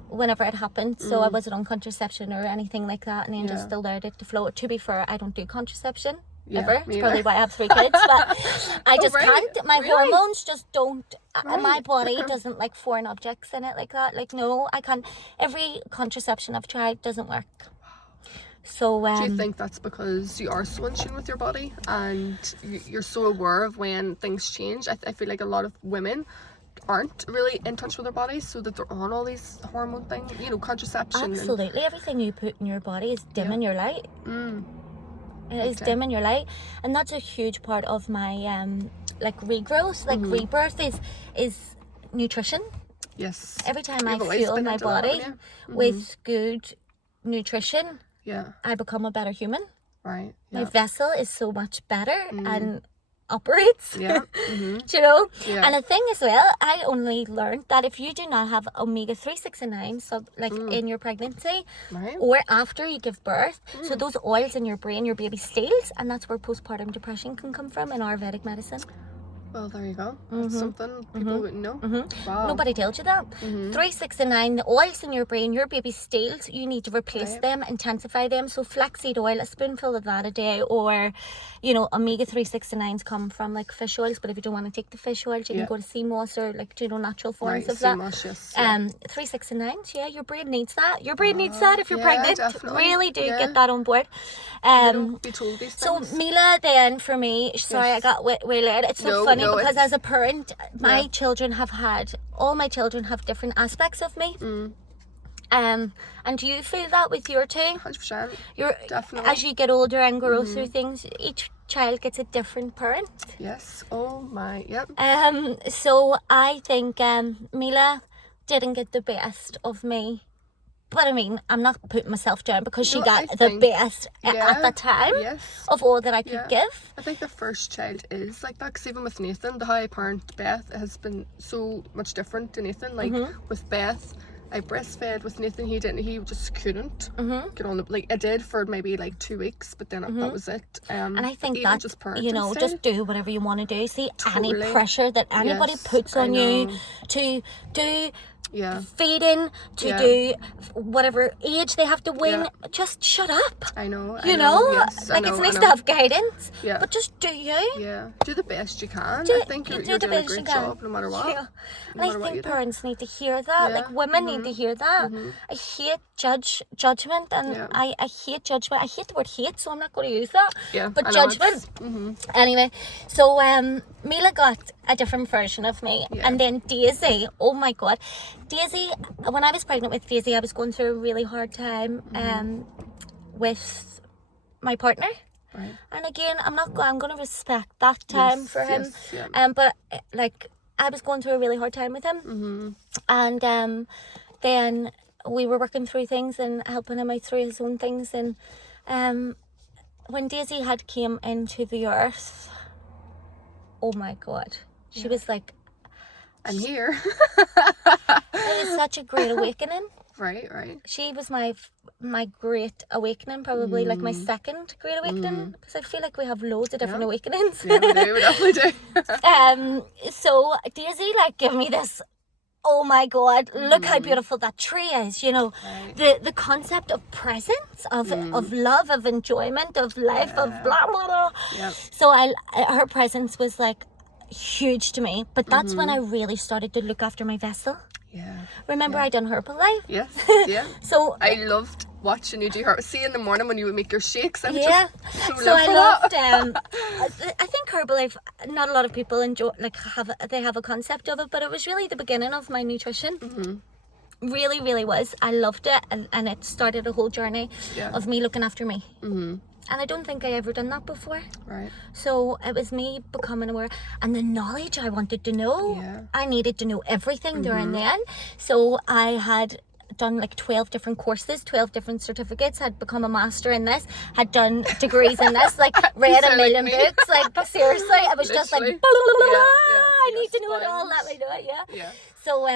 whenever it happened. So I wasn't on contraception or anything like that, and then just allowed it to flow. To be fair, I don't do contraception ever. It's probably why I have 3 kids, but I just can't. My hormones just don't. My body doesn't like foreign objects in it like that. Like, no, I can't. Every contraception I've tried doesn't work. So do you think that's because you are so in tune with your body and you're so aware of when things change? I feel like a lot of women aren't really in touch with their bodies, so that they're on all these hormone things, you know, contraception. Absolutely. Everything you put in your body is dimming your light. It is dimming your light, and that's a huge part of my like regrowth, like rebirth is nutrition. Yes. Every time I fuel my body with good nutrition, I become a better human. Right. My vessel is so much better and operates. Yeah. Do you know? Yeah. And the thing as well, I only learned that if you do not have omega-3, 6 and 9 in your pregnancy or after you give birth, so those oils in your brain, your baby steals, and that's where postpartum depression can come from in Ayurvedic medicine. Well, there you go. That's something people wouldn't know. Wow. Nobody tells you that. 3, 6 and 9, the oils in your brain, your baby steals, you need to replace them, intensify them. So flaxseed oil, a spoonful of that a day, or, you know, omega-3, 6 and 9s come from like fish oils, but if you don't want to take the fish oils, you can go to sea moss or like, you know, natural forms of that. Moss, yes, 3, 6 and 9s, your brain needs that. Your brain needs that if you're pregnant. Definitely. Really do get that on board. Be told these things. So Mila then for me, sorry I got way late. It's so funny because as a parent, all my children have different aspects of me. And do you feel that with your two? 100%. Definitely. As you get older and grow through things, each child gets a different parent. Yes. Oh my, yep. So I think Mila didn't get the best of me. But I mean, I'm not putting myself down because she got the best at the time of all that I could give. I think the first child is like that, because even with Nathan, the how I parent Beth has been so much different to Nathan. Like with Beth, I breastfed. With Nathan, he just couldn't get on. Like I did for maybe like 2 weeks, but then that was it. And I think that just do whatever you want to do. See, any pressure that anybody puts on you to do feeding, to do whatever age they have to win. Just shut up. I know. Yes, like, it's nice to have guidance, but just do you. Yeah, do the best you can. I think you're doing a great job no matter what. Yeah. And I think parents need to hear that. Like, women need to hear that. I hate judgment, and I hate judgment. I hate the word hate, so I'm not going to use that. Yeah, but judgment. Anyway, so Mila got a different version of me, and then Daisy, oh my god, Daisy, when I was pregnant with Daisy, I was going through a really hard time with my partner. Right. And again, I'm going to respect that time for him. But like, I was going through a really hard time with him, and then we were working through things and helping him out through his own things. And when Daisy had came into the earth, oh my god, she was like, I'm here. It was such a great awakening. Right. She was my great awakening, probably like my second great awakening, because I feel like we have loads of different awakenings. Yeah, we definitely do. So Daisy like gave me this, oh my god, look how beautiful that tree is, you know. The concept of presence, of love, of enjoyment, of life, of blah blah blah. So her presence was like huge to me, but that's when I really started to look after my vessel. Remember I done Herbalife? Yes. So I loved watching you do her. See, in the morning when you would make your shakes, I would so I loved I think Herbalife, not a lot of people enjoy, like, have a concept of it, but it was really the beginning of my nutrition. Really, really was. I loved it, and it started a whole journey of me looking after me. And I don't think I ever done that before. Right. So it was me becoming aware, and the knowledge I wanted to know. I needed to know everything there and then. So I had done like 12 different courses, 12 different certificates, had become a master in this, had done degrees in this, like read a million books, like seriously, I was just like, I need to know it all, let me do it, So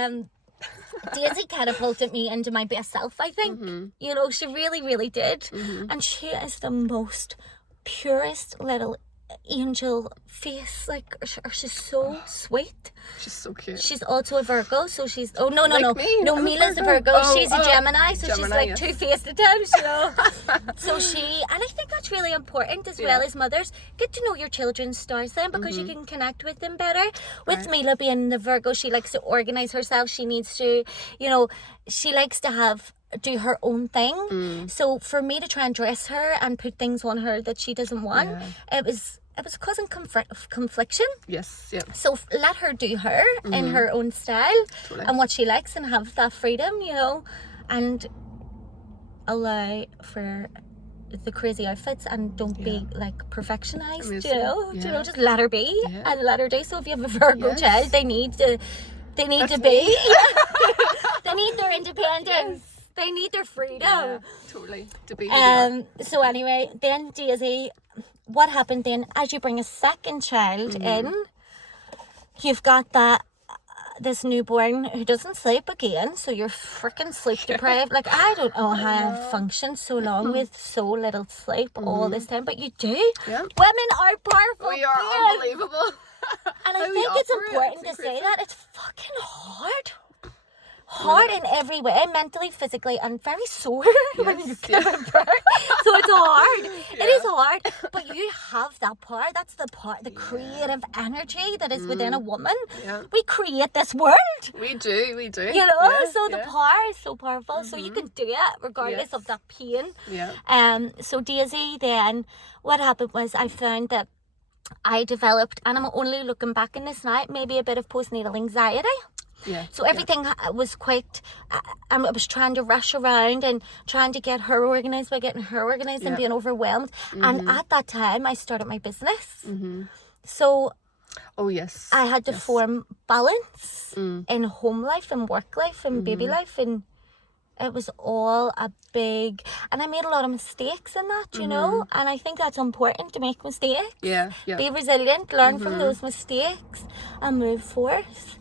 Daisy catapulted me into my best self, I think. You know, she really, really did. And she is the most purest little angel face. Like, she's so sweet. She's so cute. She's also a Virgo, so she's... Oh, no. Me. No, Mila's a Virgo. She's a Gemini, so she's like yes. two-faced at times, you know. So and I think that's really important as well as mothers. Get to know your children's stars then, because you can connect with them better. With Mila being the Virgo, she likes to organise herself. She needs to, you know, she likes to do her own thing. So for me to try and dress her and put things on her that she doesn't want, it was causing confliction. Yes, yeah. So let her do her in her own style and what she likes, and have that freedom, you know, and allow for the crazy outfits, and don't be like perfectionized. Amazing. You know, you know, just let her be and let her do. So if you have a Virgo child, they need to be. They need their independence. They need their freedom. Yeah, totally. To be so anyway, then Daisy, what happened then, as you bring a second child in, you've got this newborn who doesn't sleep again, so you're freaking sleep deprived. Like, I don't know how I've functioned so long with so little sleep all this time, but you do. Yeah. Women are powerful. We are unbelievable. And I think it's important to say that it's fucking hard. Hard in every way, mentally, physically, and very sore when you give birth. So it's hard. It is hard, but you have that power. That's the part, the creative energy that is within a woman. We create this world. We do. You know, so the power is so powerful. So you can do it regardless of that pain. So Daisy, then what happened was, I found that I developed, and I'm only looking back in this now, maybe a bit of postnatal anxiety. So everything was quite, I was trying to rush around and trying to get her organised by getting her organised and being overwhelmed. And at that time, I started my business. So I had to form balance in home life and work life and baby life, and it was all a big, and I made a lot of mistakes in that, you know, and I think that's important, to make mistakes. Be resilient, learn from those mistakes and move forth.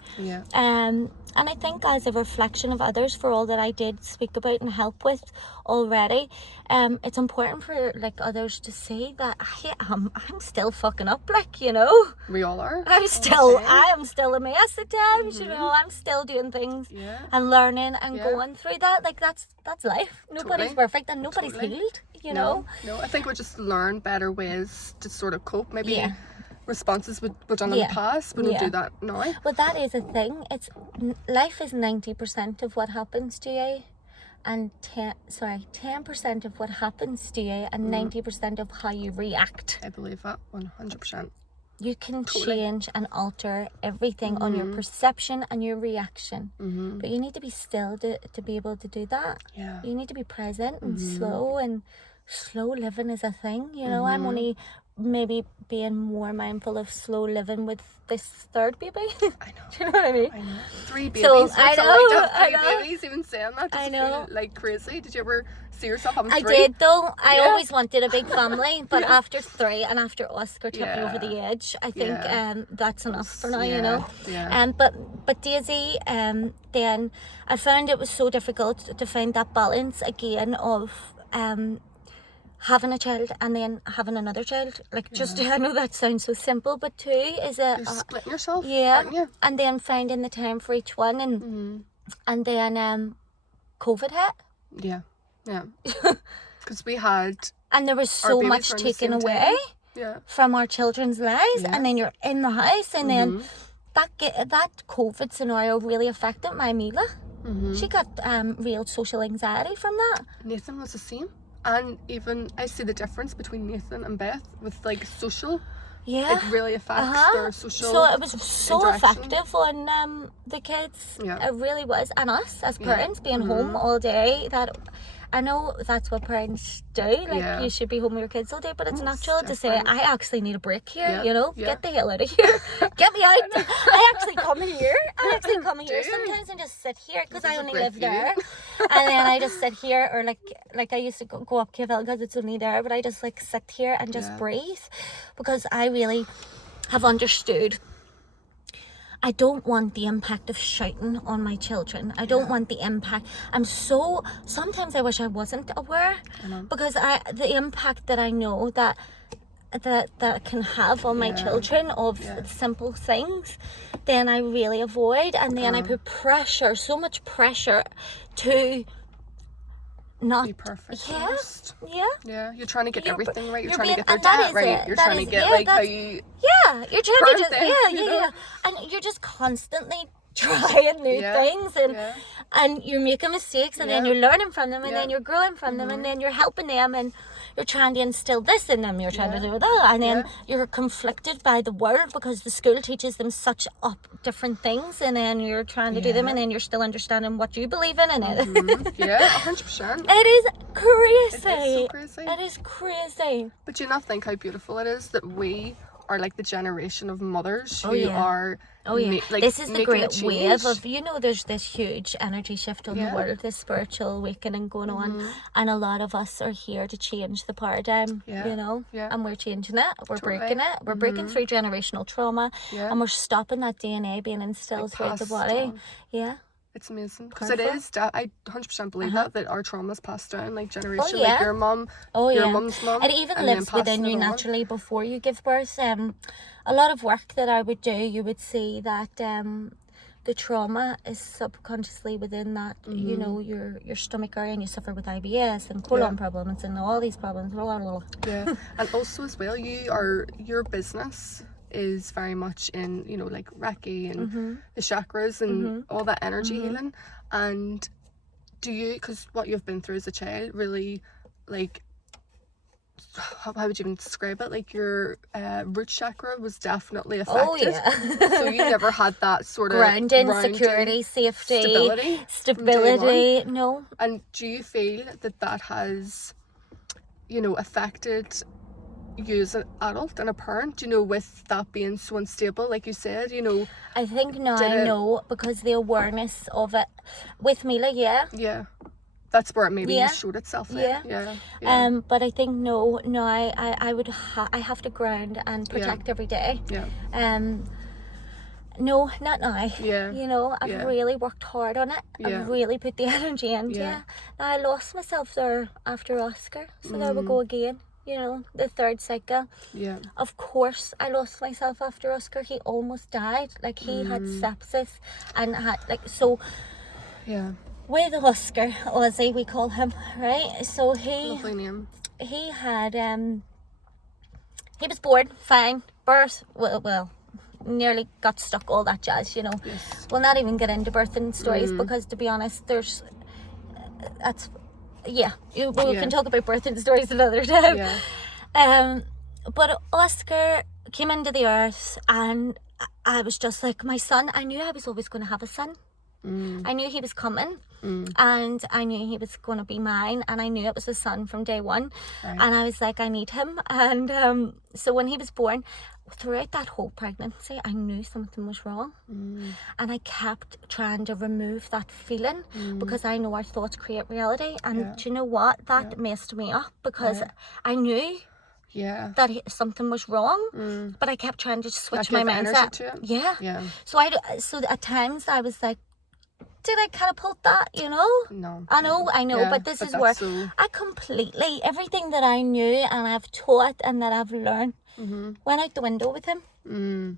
And I think as a reflection of others, for all that I did speak about and help with already, it's important for like others to see that I'm still fucking up, like, you know. We all are. I am still a mess at times, you know. I'm still doing things and learning and going through that. Like that's life. Nobody's perfect and nobody's healed, you know. No, I think we just learn better ways to sort of cope. Maybe responses were done in the past, we don't do that now. But that is a thing. Life is 90% of what happens to you, and 10% of what happens to you, and 90% of how you react. I believe that 100%. You can change and alter everything on your perception and your reaction, but you need to be still to be able to do that. You need to be present and slow, and slow living is a thing, you know. I'm only maybe being more mindful of slow living with this third baby. I know. Do you know what I mean? I know. 3 babies. So, what's it like to have 3 babies? Even saying that, does it feel like crazy? Did you ever see yourself having 3? I did though. I always wanted a big family, but after 3 and after Oscar took me over the edge, I think that's enough for now, you know. But Daisy, then I found it was so difficult to find that balance again of having a child and then having another child. Like just I know that sounds so simple, but 2 is you're splitting yourself, aren't you? And then finding the time for each one, and then COVID hit. Because we had, and there was so much taken away from our children's lives, and then you're in the house, and then that COVID scenario really affected my Mila. She got real social anxiety from that. Nathan was the same. And even I see the difference between Nathan and Beth with like social. It really affects their social. So it was so effective on the kids. It really was, and us as parents being home all day. That I know that's what parents do. Like you should be home with your kids all day, but it's natural to say I actually need a break here. You know, get the hell out of here, get me out. I actually come here. Sometimes and just sit here because I only live there, and then I just sit here, or like I used to go up KFL because it's only there, but I just like sit here and just breathe, because I really have understood. I don't want the impact of shouting on my children. I don't want the impact. Sometimes I wish I wasn't aware, because the impact that I know that can have on my children of simple things, then I really avoid, and then I put so much pressure to not be perfect. You're trying to get everything right. You're trying to get their diet right. You're trying to get how you you're trying to just and you're just constantly trying new things, and you're making mistakes, and then you're learning from them, and then you're growing from them, and then you're helping them, and you're trying to instill this in them, you're trying to do that, and then you're conflicted by the world because the school teaches them such different things, and then you're trying to do them, and then you're still understanding what you believe in it. 100%. It is crazy. It is so crazy. It is crazy. But do you not think how beautiful it is that we are like the generation of mothers who are this is the great wave of, you know, there's this huge energy shift on the world, this spiritual awakening going on, and a lot of us are here to change the paradigm, you know, and we're changing it, we're breaking it, we're breaking through generational trauma, and we're stopping that DNA being instilled throughout the body. It's amazing, because it is. I 100% believe that our trauma's passed down, like generation, like your mum, your mum's mum. It even lives within you naturally before you give birth. A lot of work that I would do, you would see that the trauma is subconsciously within that. You know, your stomach area, and you suffer with IBS and colon problems and all these problems. And also as well, your business is very much in, you know, like Reiki and the chakras and all that energy healing. And do you, because what you've been through as a child, really, like, how would you even describe it? Like your root chakra was definitely affected. So you never had that sort of grounding, security, safety, stability. No. And do you feel that has, you know, affected you as an adult and a parent, you know, with that being so unstable, like you said, you know? I think now I know, because the awareness of it with Mila, that's where it maybe showed itself. But I think no, I would I have to ground and protect every day. No, not now. Yeah. You know, I've really worked hard on it. I've really put the energy into it. Now, I lost myself there after Oscar. So there we go again. You know, the third cycle. Yeah. Of course, I lost myself after Oscar. He almost died. Like, he had sepsis and had, like, so... Yeah. With Oscar, Ozzy, we call him, right? So Lovely name. He had, he was born fine. Birth, well, nearly got stuck, all that jazz, you know. Yes. We'll not even get into birthing stories because, to be honest, we can talk about birthing stories another time. Yeah. But Oscar came into the earth, and I was just like, my son, I knew I was always going to have a son. I knew he was coming, and I knew he was going to be mine, and I knew it was a son from day one. Right. And I was like, I need him. And so when he was born, throughout that whole pregnancy, I knew something was wrong, and I kept trying to remove that feeling because I know our thoughts create reality. And do you know what? That messed me up because I knew that something was wrong, but I kept trying to switch my mindset. Yeah. So at times I was like, did I catapult that, you know? No. I know, but this is where I completely, everything that I knew and I've taught and that I've learned went out the window with him.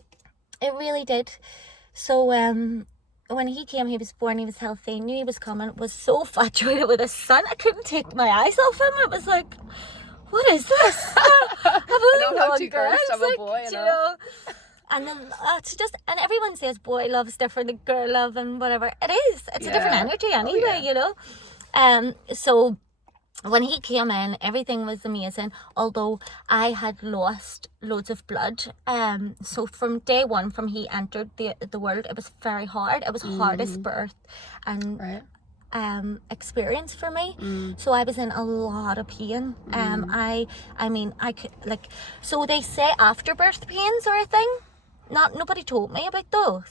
It really did. So when he came, he was born, he was healthy, knew he was coming, was so infatuated with his son, I couldn't take my eyes off him. It was like, what is this? I've only known girls, like, boy, you know. And then it's just, and everyone says boy love's different than girl love and whatever. It is. It's a different energy anyway, you know. So when he came in, everything was amazing. Although I had lost loads of blood. So from day one, from he entered the world, it was very hard. It was hardest birth and experience for me. So I was in a lot of pain. I mean, I could, like, so they say afterbirth pains are a thing. Nobody told me about those.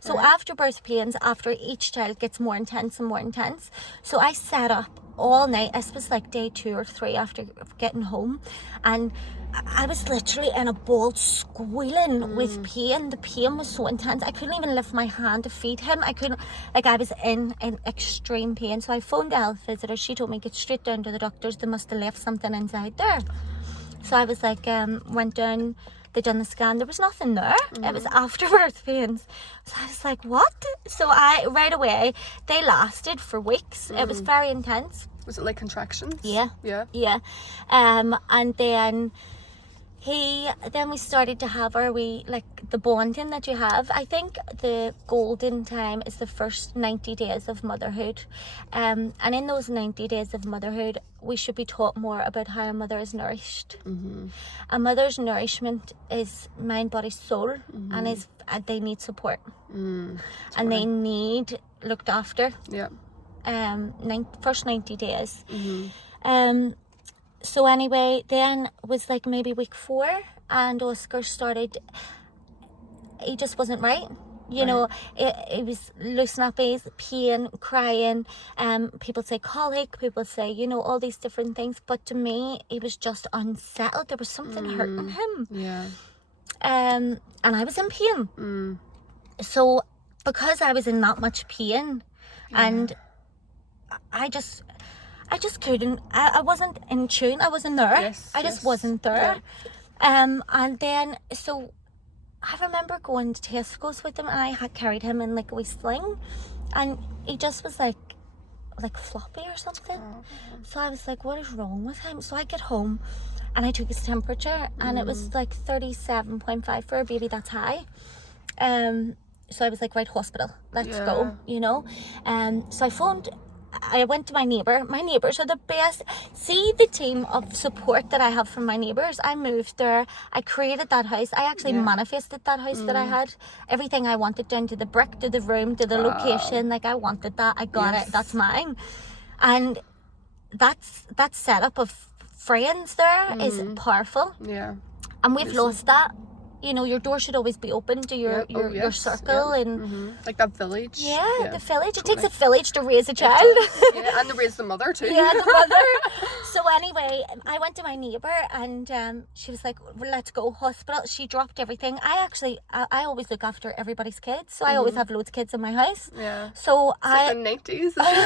So afterbirth pains, after each child gets more intense and more intense. So I sat up all night. This was like day 2 or 3 after getting home, and I was literally in a ball squealing with pain. The pain was so intense. I couldn't even lift my hand to feed him. I couldn't, like, I was in extreme pain. So I phoned the health visitor. She told me, get straight down to the doctors. They must have left something inside there. So I was like, went down. They done the scan. There was nothing there. It was afterbirth pains. So I was like, what? So right away, they lasted for weeks. It was very intense. Was it like contractions? Yeah. And then we started to have the bonding that you have. I think the golden time is the first 90 days of motherhood. And in those 90 days of motherhood, we should be taught more about how a mother is nourished. A mother's nourishment is mind, body, soul, and they need support. And they need looked after. First 90 days. So anyway, then was like maybe week 4, and Oscar started, he just wasn't right. You know, it was loose nappies, pain, crying. People say colic, people say, you know, all these different things. But to me, he was just unsettled. There was something hurting him. And I was in pain. So because I was in that much pain, and I just couldn't, I wasn't in tune, I wasn't there. I just wasn't there. And then, so I remember going to Tesco's with him, and I had carried him in like a wee sling, and he just was like floppy or something. So I was like, what is wrong with him? So I get home and I took his temperature, and it was like 37.5 for a baby that's high. So I was like, right, hospital, let's go, you know. So I went to my neighbour. My neighbours are the best. See the team of support that I have from my neighbours. I moved there. I created that house. I actually manifested that house that I had. Everything I wanted, down to the brick, to the room, to the location. Like, I wanted that. I got it. That's mine. And that setup of friends there is powerful. And we've lost that. you know, your door should always be open to your circle and like that village. Yeah, the village. It takes a village to raise a child. Yeah, and to raise the mother too. Yeah, the mother. So anyway, I went to my neighbour and she was like, well, let's go hospital. She dropped everything. I always look after everybody's kids, so I always have loads of kids in my house. Yeah. So it's like the 90s. I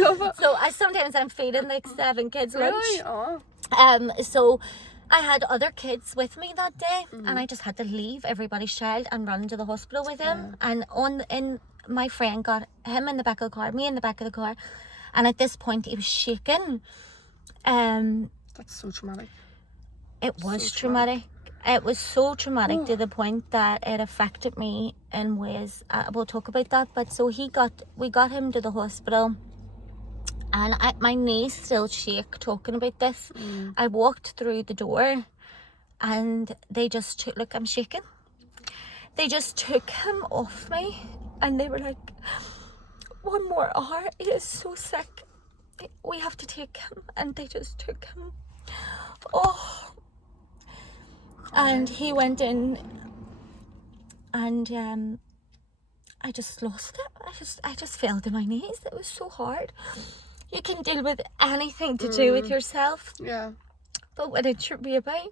love it. So sometimes I'm feeding like 7 kids lunch. Really? Oh. So I had other kids with me that day, and I just had to leave everybody's child and run to the hospital with him. And my friend got him in the back of the car, me in the back of the car, and at this point he was shaking. That's so traumatic. It was so traumatic. It was so traumatic to the point that it affected me in ways. We'll talk about that. But so we got him to the hospital. And my knees still shake talking about this. I walked through the door and they just took, look, I'm shaking. They just took him off me and they were like, 1 more hour, he is so sick. We have to take him. And they just took him. Oh. And he went in and I just lost it. I just fell to my knees. It was so hard. You can deal with anything to do with yourself. Yeah. But when it's your baby...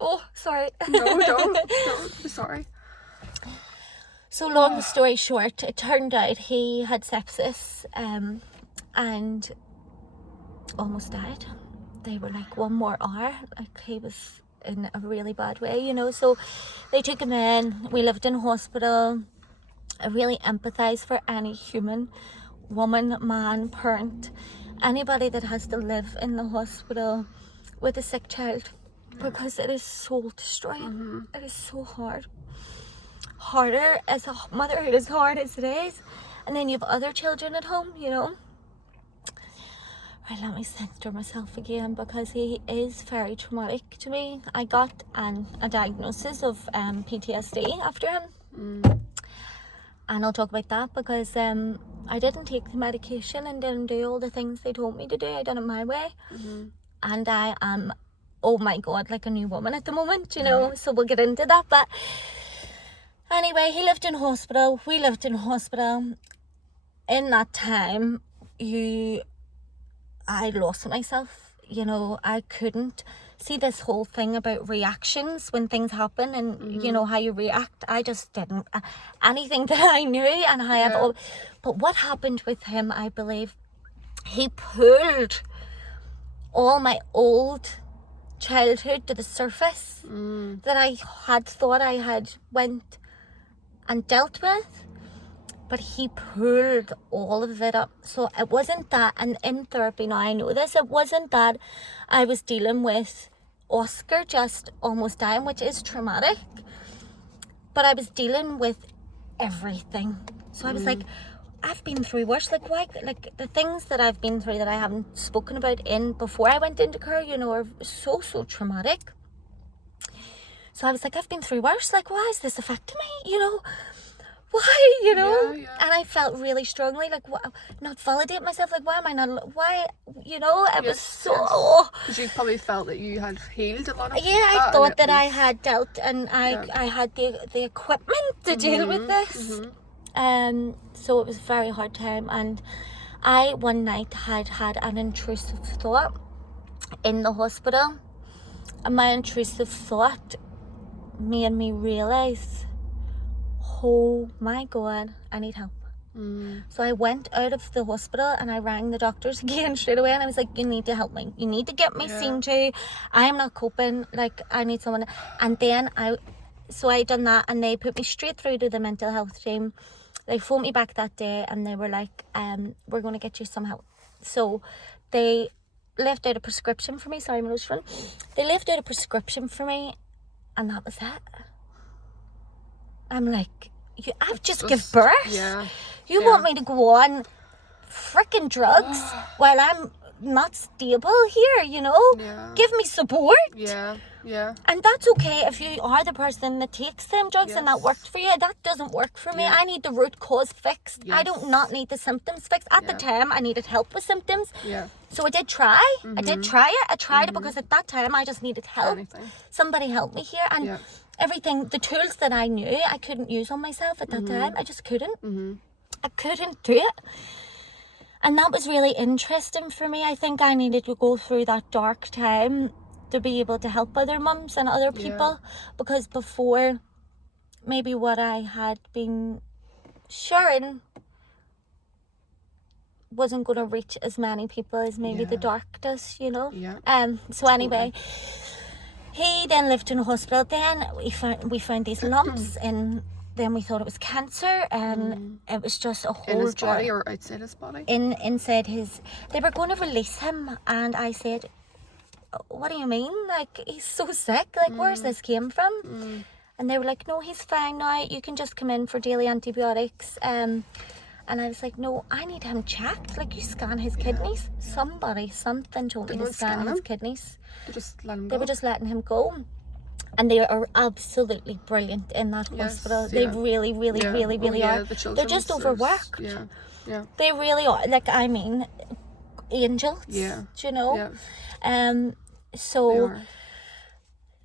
Oh, sorry. No, don't. Sorry. So long story short, it turned out he had sepsis and almost died. They were like 1 more hour. Like he was in a really bad way, you know. So they took him in. We lived in hospital. I really empathise for any human, woman, man, parent, anybody that has to live in the hospital with a sick child, because it is soul destroying. It is so hard. Harder as a motherhood, as hard as it is, and then you have other children at home, you know. Right, let me center myself again, because he is very traumatic to me. I got a diagnosis of PTSD after him. And I'll talk about that because I didn't take the medication and didn't do all the things they told me to do. I done it my way. And I am, oh my God, like a new woman at the moment, you know. So we'll get into that. But anyway, he lived in hospital. We lived in hospital. In that time, I lost myself. You know, I couldn't see this whole thing about reactions when things happen and you know how you react. I just didn't anything that I knew, and I have all. But what happened with him, I believe, he pulled all my old childhood to the surface that I had thought I had went and dealt with, but he pulled all of it up. So it wasn't that, and in therapy now I know this, it wasn't that I was dealing with Oscar just almost dying, which is traumatic, but I was dealing with everything. So I was like, I've been through worse. Like, why? Like, the things that I've been through that I haven't spoken about before I went into care, you know, are so traumatic. So I was like, I've been through worse. Like, why is this affecting me? You know, why? You know? And I felt really strongly, like, not validate myself. Like, why am I not? Why? You know, it was so. Because you probably felt that you had healed a lot of. Yeah, I thought that I had dealt, and I had the equipment to deal with this. So it was a very hard time, and I one night had an intrusive thought in the hospital, and my intrusive thought made me realise, oh my God, I need help. So I went out of the hospital and I rang the doctors again straight away, and I was like, you need to help me, you need to get me seen to. I am not coping, like, I need someone. And then I done that, and they put me straight through to the mental health team. They phoned me back that day and they were like, we're going to get you some help. So they left out a prescription for me. Sorry, my nose run. They left out a prescription for me, and that was it. I'm like, I've just given birth. You want me to go on freaking drugs while I'm not stable here, you know? Give me support. And that's okay if you are the person that takes them drugs and that worked for you. That doesn't work for me. I need the root cause fixed. I don't not need the symptoms fixed. At the time, I needed help with symptoms. So I did try. I did try it. I tried it because at that time I just needed help. Somebody help me here. And everything, the tools that I knew I couldn't use on myself at that time. I just couldn't. I couldn't do it. And that was really interesting for me. I think I needed to go through that dark time to be able to help other mums and other people. Because before, maybe what I had been sharing wasn't going to reach as many people as maybe the dark does, you know. So anyway, he then lived in a hospital. Then we found these lumps, and then we thought it was cancer, and it was just a whole in his body or outside his body. Inside his. They were going to release him, and I said, "What do you mean? Like, he's so sick. Like, where's this came from?" And they were like, "No, he's fine now. You can just come in for daily antibiotics." And I was like, "No, I need him checked. Like, you scan his kidneys." Something told me to scan his kidneys. They just let him go. They were just letting him go. And they are absolutely brilliant in that hospital. They really, really, really are. They're just overworked. They really are. Like, I mean, angels. Do you know? So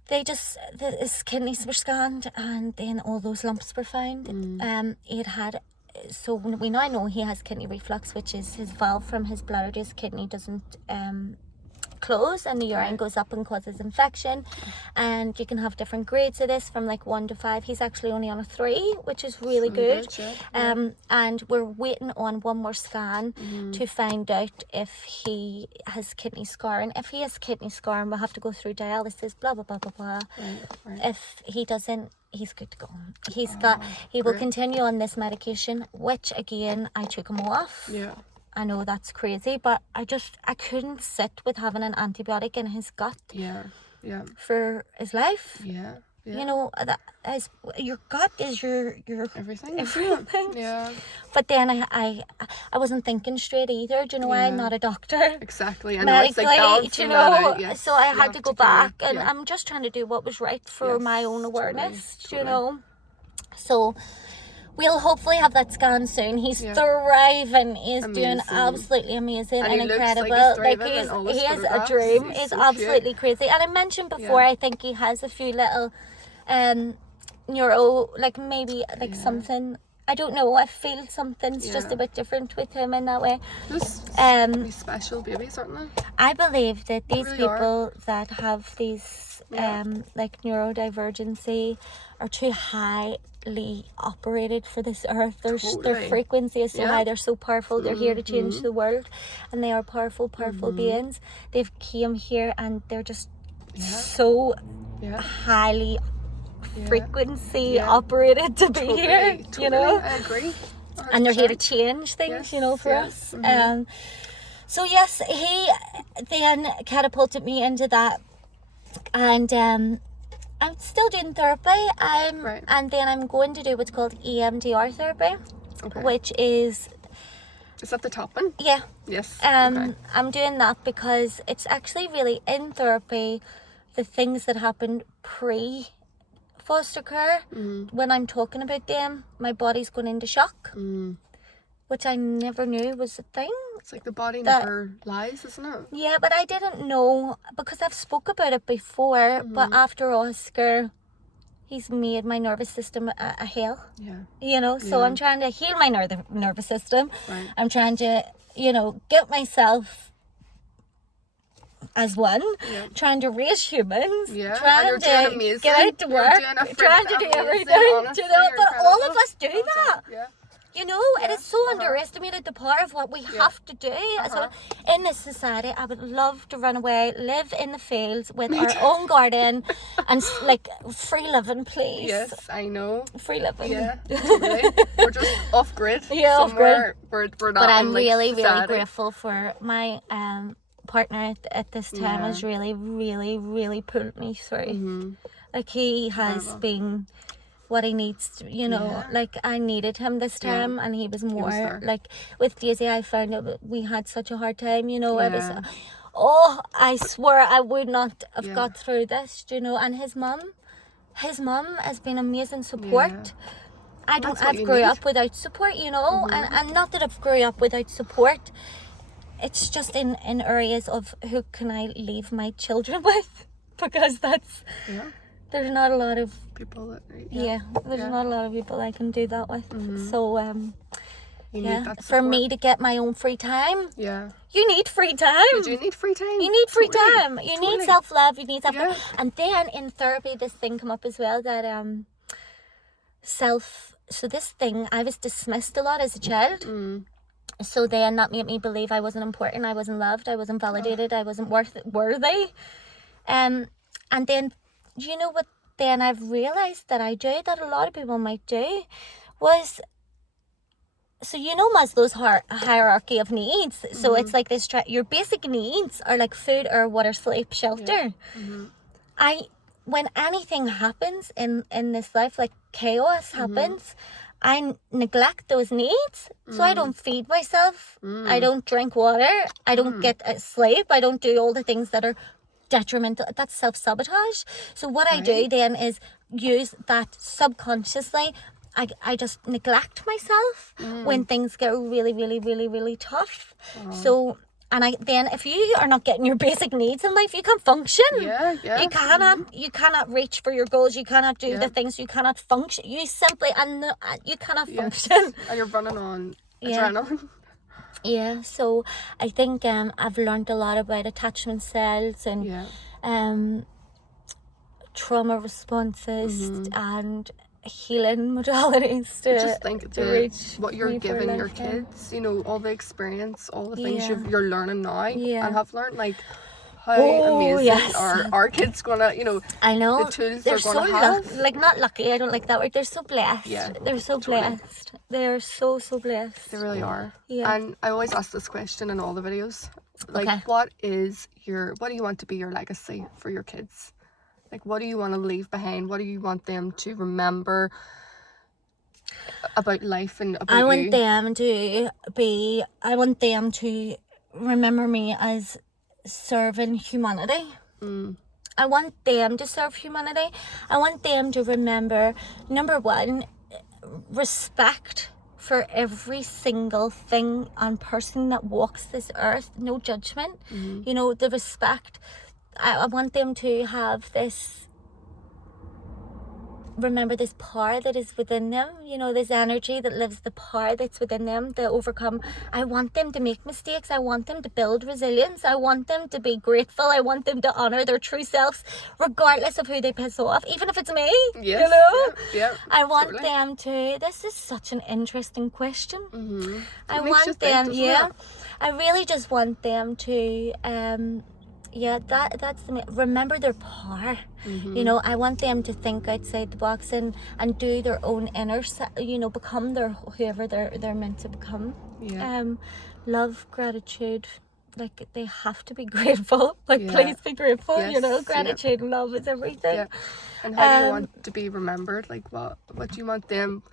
they just, his kidneys were scanned, and then all those lumps were found. So we now know he has kidney reflux, which is his valve from his bladder to his kidney doesn't close, and the urine goes up and causes infection. And you can have different grades of this, from like 1 to 5. He's actually only on a 3, which is really good. And we're waiting on one more scan to find out if he has kidney scarring. If he has kidney scarring, we'll have to go through dialysis, blah blah blah blah blah. If he doesn't, he's good to go. He will continue on this medication, which again, I took him off. I know that's crazy, but I couldn't sit with having an antibiotic in his gut for his life. You know, your gut is your everything. But then I wasn't thinking straight either. Do you know, I'm not a doctor. Exactly. I know, it's like do you know? So I had to go back, and I'm just trying to do what was right for my own awareness. Totally. You know, so we'll hopefully have that scan soon. He's thriving. He's doing absolutely amazing and incredible. Like he has a dream. It's so absolutely crazy. And I mentioned before, I think he has a few little neuro, like maybe like something. I don't know. I feel something's just a bit different with him in that way. Just special babies, aren't they? I believe that these people that have these like neurodivergency are too highly operated for this earth. Their frequency is so high. They're so powerful. They're here to change the world, and they are powerful beings. They've came here, and they're just so highly frequency operated to be here. You know, I agree. 100%. And they're here to change things, you know, for us. So yes, he then catapulted me into that, and I'm still doing therapy. And then I'm going to do what's called EMDR therapy, which is that the top one? Yeah. Yes. I'm doing that because it's actually really in therapy. The things that happened pre foster care, when I'm talking about them, my body's going into shock, which I never knew was a thing. It's like the body never lies, isn't it? Yeah, but I didn't know, because I've spoke about it before, but after Oscar, he's made my nervous system a hell. You know, so I'm trying to heal my nervous system. I'm trying to, you know, get myself as one, trying to raise humans, trying to get out to work, trying to do everything, honestly, you know, but all of us do that. You know, it is so underestimated, the power of what we have to do. So in this society, I would love to run away, live in the fields with our own garden, and like free living, please. Yes, I know. Free living. Yeah, totally. We're just off grid. Yeah, off grid. We're not. But I'm like really, society. really grateful for my partner at this time. Has really, really, really pulled me through. Like, he has been what he needs to, you know, like I needed him this time, and he was more like with Daisy. I found out we had such a hard time, you know. It was, I swear I would not have got through this, you know. And his mum has been amazing support. I've grew up without support, you know, and not that I've grew up without support. It's just in areas of who can I leave my children with, because that's there's not a lot of people that there's not a lot of people I can do that with. So you need that for support. me to get my own free time. Yeah. You need free time. You do need free time. You need free Totally. time. You need self-love. You need self-love. Yeah. And then in therapy, this thing come up as well that so this thing, I was dismissed a lot as a child. So then that made me believe I wasn't important, I wasn't loved, I wasn't validated, I wasn't worthy. And then, you know what then I've realised that I do, that a lot of people might do, was... So you know Maslow's hierarchy of needs. So it's like this, your basic needs are like food or water, sleep, shelter. When anything happens in this life, like chaos happens, I neglect those needs. So I don't feed myself. I don't drink water. I don't get sleep. I don't do all the things that are detrimental. That's self-sabotage. So what I do then is use that subconsciously. I just neglect myself when things get really, really, really, really tough. So, then if you are not getting your basic needs in life, you can't function. You cannot reach for your goals. You cannot do the things. You cannot function. You simply, you cannot function. And you're running on adrenaline. Yeah, so I think I've learned a lot about attachment styles and trauma responses and healing modalities to just think to reach what you're giving your kids, you know, all the experience, all the things you're learning now and have learned, like how amazing are our kids gonna, you know, I know the tools they're they're gonna have. like not lucky, I don't like that word, they're so blessed. They're so blessed. They're so blessed. They really are. And I always ask this question in all the videos, like what do you want to be your legacy for your kids? Like, what do you want to leave behind? What do you want them to remember about life and about I want them to remember me as serving humanity. I want them to serve humanity. I want them to remember, number one, respect for every single thing and person that walks this earth. No judgment. You know, the respect. I want them to have remember this power that is within them, you know, this energy that lives, the power that's within them to overcome. I want them to make mistakes. I want them to build resilience. I want them to be grateful. I want them to honour their true selves, regardless of who they piss off, even if it's me. You know? I want them to... This is such an interesting question. I want them, I really just want them to... that's remember their power. You know, I want them to think outside the box and do their own inner, you know, become whoever they're meant to become. Love, gratitude, like they have to be grateful. Like please be grateful. You know, gratitude and love is everything. And how do you want to be remembered? Like what do you want them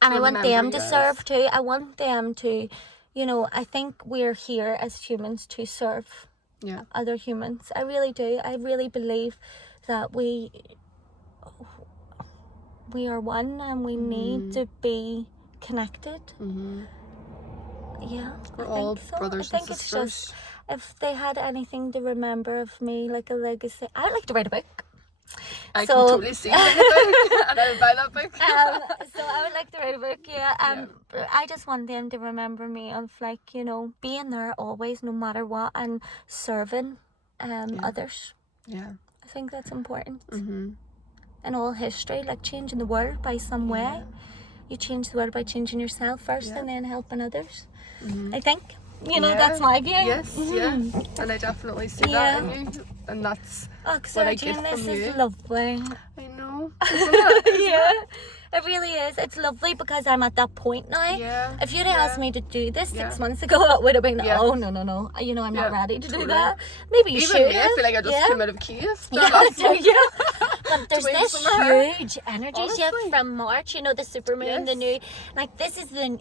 to and I want them to as? serve too. I want them to, you know, I think we're here as humans to serve other humans. I really do. I really believe that we are one and we need to be connected. We're all brothers and sisters. It's just, if they had anything to remember of me, like a legacy, I would like to write a book. I can totally see you writing a book, and I would buy that book. So I would like to write a book, I just want them to remember me of, like, you know, being there always, no matter what, and serving others. I think that's important. In all history, like changing the world by some way. You change the world by changing yourself first and then helping others. I think. You know, that's my view. And I definitely see that in you. And that's what I get from this you. Is lovely. I know. Isn't It really is. It's lovely because I'm at that point now. If you'd asked me to do this 6 months ago, it would have been, oh, no. You know, I'm not ready to do that. Maybe you should. Even me, I feel like I just came out of cave. But there's this huge energy shift from March, you know, the supermoon, the new, like this is the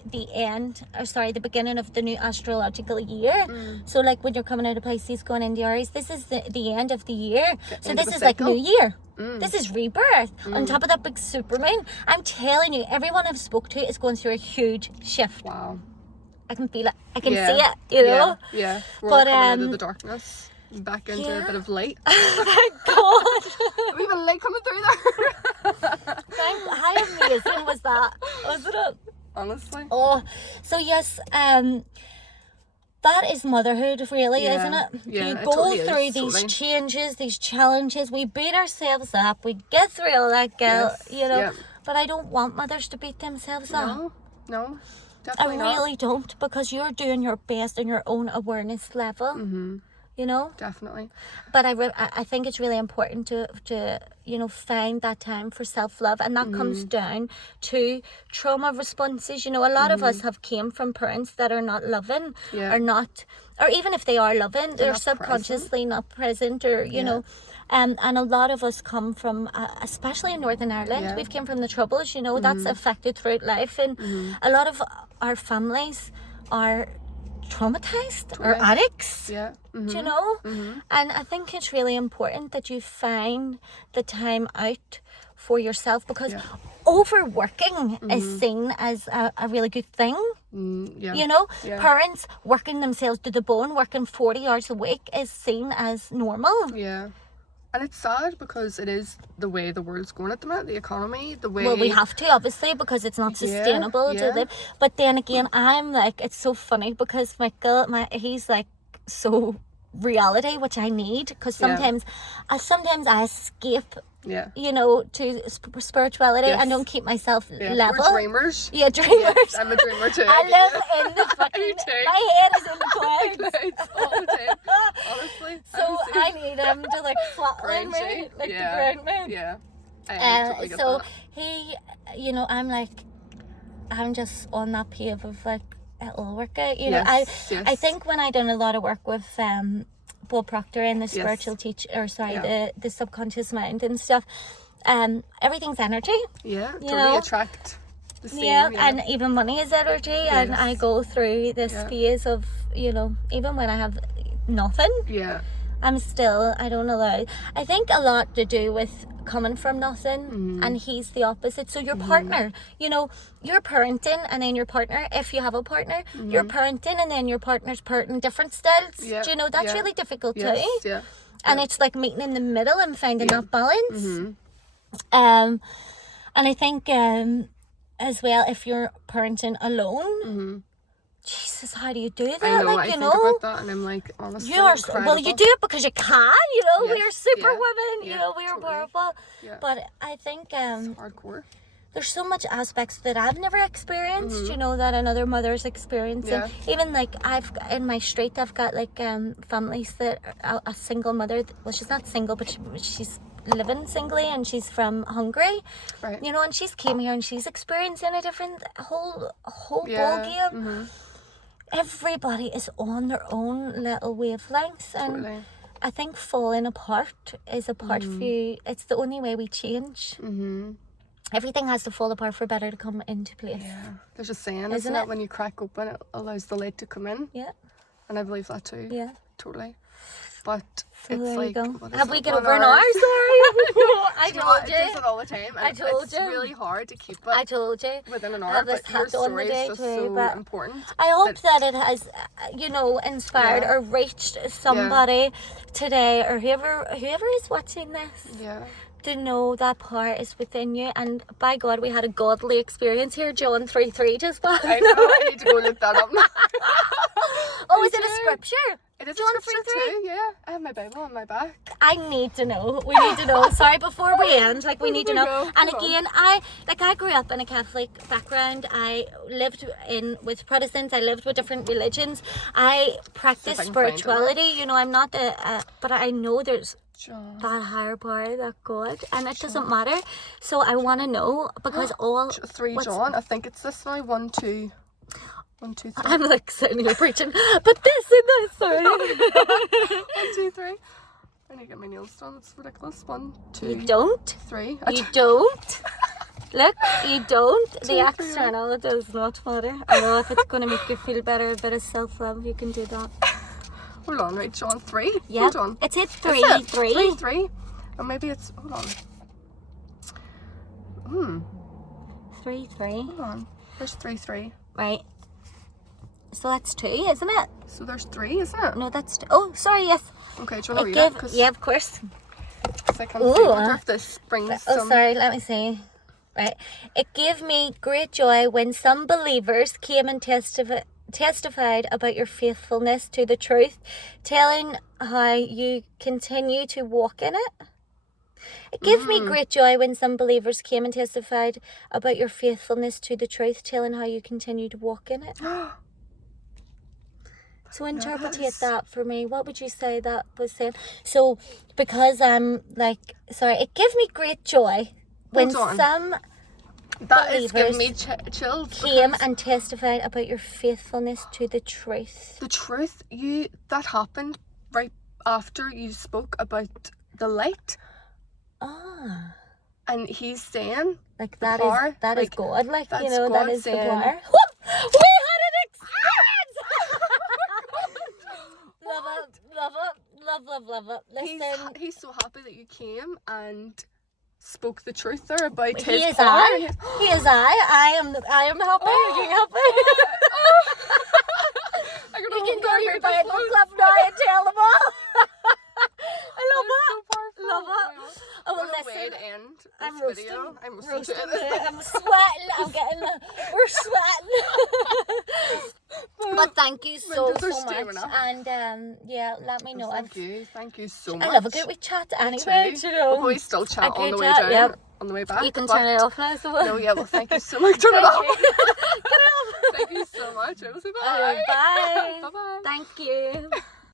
beginning of the new astrological year. So like when you're coming out of Pisces going into Aries, this is the end of the year. So this is like New Year. This is rebirth. On top of that big supermoon, I'm telling you, everyone I've spoke to is going through a huge shift. Wow. I can feel it. I can see it, you know? We're all coming out of the darkness. back into a bit of light. Thank God. We have a light coming through there. How amazing was that? Wasn't it? Honestly. Oh, so yes, that is motherhood, really, isn't it? Yeah, you it go totally through is, these totally. changes, these challenges, we beat ourselves up, we get through all that guilt, Yes, you know. yeah. But I don't want mothers to beat themselves up. No, I definitely not. really don't, because you're doing your best on your own awareness level. Mm-hmm. You know, Definitely. but I think it's really important to you know, find that time for self-love, and that comes down to trauma responses. You know, a lot of us have came from parents that are not loving, or not, or even if they are loving, they're not subconsciously not present, or you know. And a lot of us come from, especially in Northern Ireland, we've came from the Troubles, you know, that's affected throughout life, and a lot of our families are traumatized or addicts. Do you know? And I think it's really important that you find the time out for yourself, because overworking is seen as a really good thing. You know, parents working themselves to the bone, working 40 hours a week is seen as normal. And it's sad, because it is the way the world's going at the minute, the economy, the way... Well, we have to, obviously, because it's not sustainable to live. But then again, I'm like, it's so funny, because Michael, he's like so reality, which I need, because sometimes I escape, you know, to spirituality and don't keep myself level. We're dreamers. Yeah, dreamers. Yes, I'm a dreamer too. I live in the fucking... Me too. My head is in the clouds. Clouds all the time. Honestly. So I need him to like flatline me, like the ground me. Yeah. I totally get So that. he, you know, I'm just on that pave of like, it'll work out. You know, I think when I done a lot of work with Paul Proctor and the spiritual teacher, or sorry, the subconscious mind and stuff, everything's energy. Yeah, you totally know? attract the same. And even money is energy, and I go through this phase of, you know, even when I have nothing, I'm still, I don't allow. I think a lot to do with coming from nothing, and he's the opposite. So your partner, you know, you're parenting, and then your partner, if you have a partner, you're parenting, and then your partner's parenting different styles. Do you know, that's really difficult too. And it's like meeting in the middle and finding that balance. And I think as well, if you're parenting alone, Jesus, how do you do that? I know, like, I you think know, about that, and I'm like, honestly, you are well, you do it because you can, you know. Yes, We are super yeah, women, you yeah, know, we are totally. powerful. Yeah. But I think It's hardcore. there's so much aspects that I've never experienced, you know, that another mother's experiencing. Even like in my street, I've got like families that are a single mother. Well, she's not single, but she's living singly, and she's from Hungary, you know, and she's came here and she's experiencing a different whole ball game. Everybody is on their own little wavelengths, and I think falling apart is a part for you. It's the only way we change. Everything has to fall apart for better to come into place. There's a saying, isn't it? When you crack open, it allows the light to come in. And I believe that too. Totally. But So it's there like, you go. what is Have we it, get 1 over an hour? hour? Sorry. I told It you. does it all the time. I told it's you. really hard to keep it I told you. within an I hour, have this but your hat on story the day is just too, so but important. I hope that it has, you know, inspired or reached somebody today, or whoever is watching this. To know that power is within you, and by God, we had a godly experience here. John 3:3 just passed. I know, I need to go look that up now. Oh, is it a scripture? It is John a scripture 3:3? too, yeah. I have my Bible on my back. I need to know. We need to know. Sorry, before we end, like, we need to know. And again, I grew up in a Catholic background. I lived with Protestants. I lived with different religions. I practice spirituality. You know, I'm not but I know there's that higher power, that God, and it doesn't matter. So I want to know, because all 3 John, I think it's this now. 1, 2, 1, 2, 3. I'm like sitting here preaching, but this and this. Sorry. 1, 2, 3. I need to get my nails done. It's ridiculous. 1, 2. You don't. 3. You don't. Look, you don't. 2, The 3. external does not matter. Although if it's going to make you feel better, a bit of self-love, you can do that. Hold on, right, John 3? Yeah. Hold on. It's 3, Is it? 3. 3. Or maybe it's, hold on. 3, 3. Hold on. There's 3, 3. Right. So that's 2, isn't it? So there's 3, isn't it? No, that's 2. Oh, sorry, yes. Okay, do you want to read it? Yeah, of course. I can't see. I wonder if this brings some... sorry, let me see. Right. It gave me great joy when some believers came and testified about your faithfulness to the truth, telling how you continue to walk in it. It gave me great joy when some believers came and testified about your faithfulness to the truth, telling how you continue to walk in it. So interpretate that for me. What would you say that was saying? So, because it gave me great joy when some that is giving believers me chills. came and testified about your faithfulness to the truth. The truth, that happened right after you spoke about the light. Ah. And he's saying, like that is God, that's that is God that is saying, the power. We had an experience. Love it. Listen, he's so happy that you came and spoke the truth there about he his is power. He is I am happy. Are you happy? You can go to your Bible club now and tell them all. I love it. So love it. Oh, well, listen, I'm roasting. video. I'm roasting roasting. I'm sweating. We're sweating. But thank you so much. And let me know. Thank you so much. I love a good wee chat anyway. You know, we'll probably still chat on the way down. Yep. On the way back. You can turn it off now. So no, yeah. Well, thank you so much. Turn it off. Get it off. Thank you so much. I will say bye. Bye. Bye. Bye. Thank you.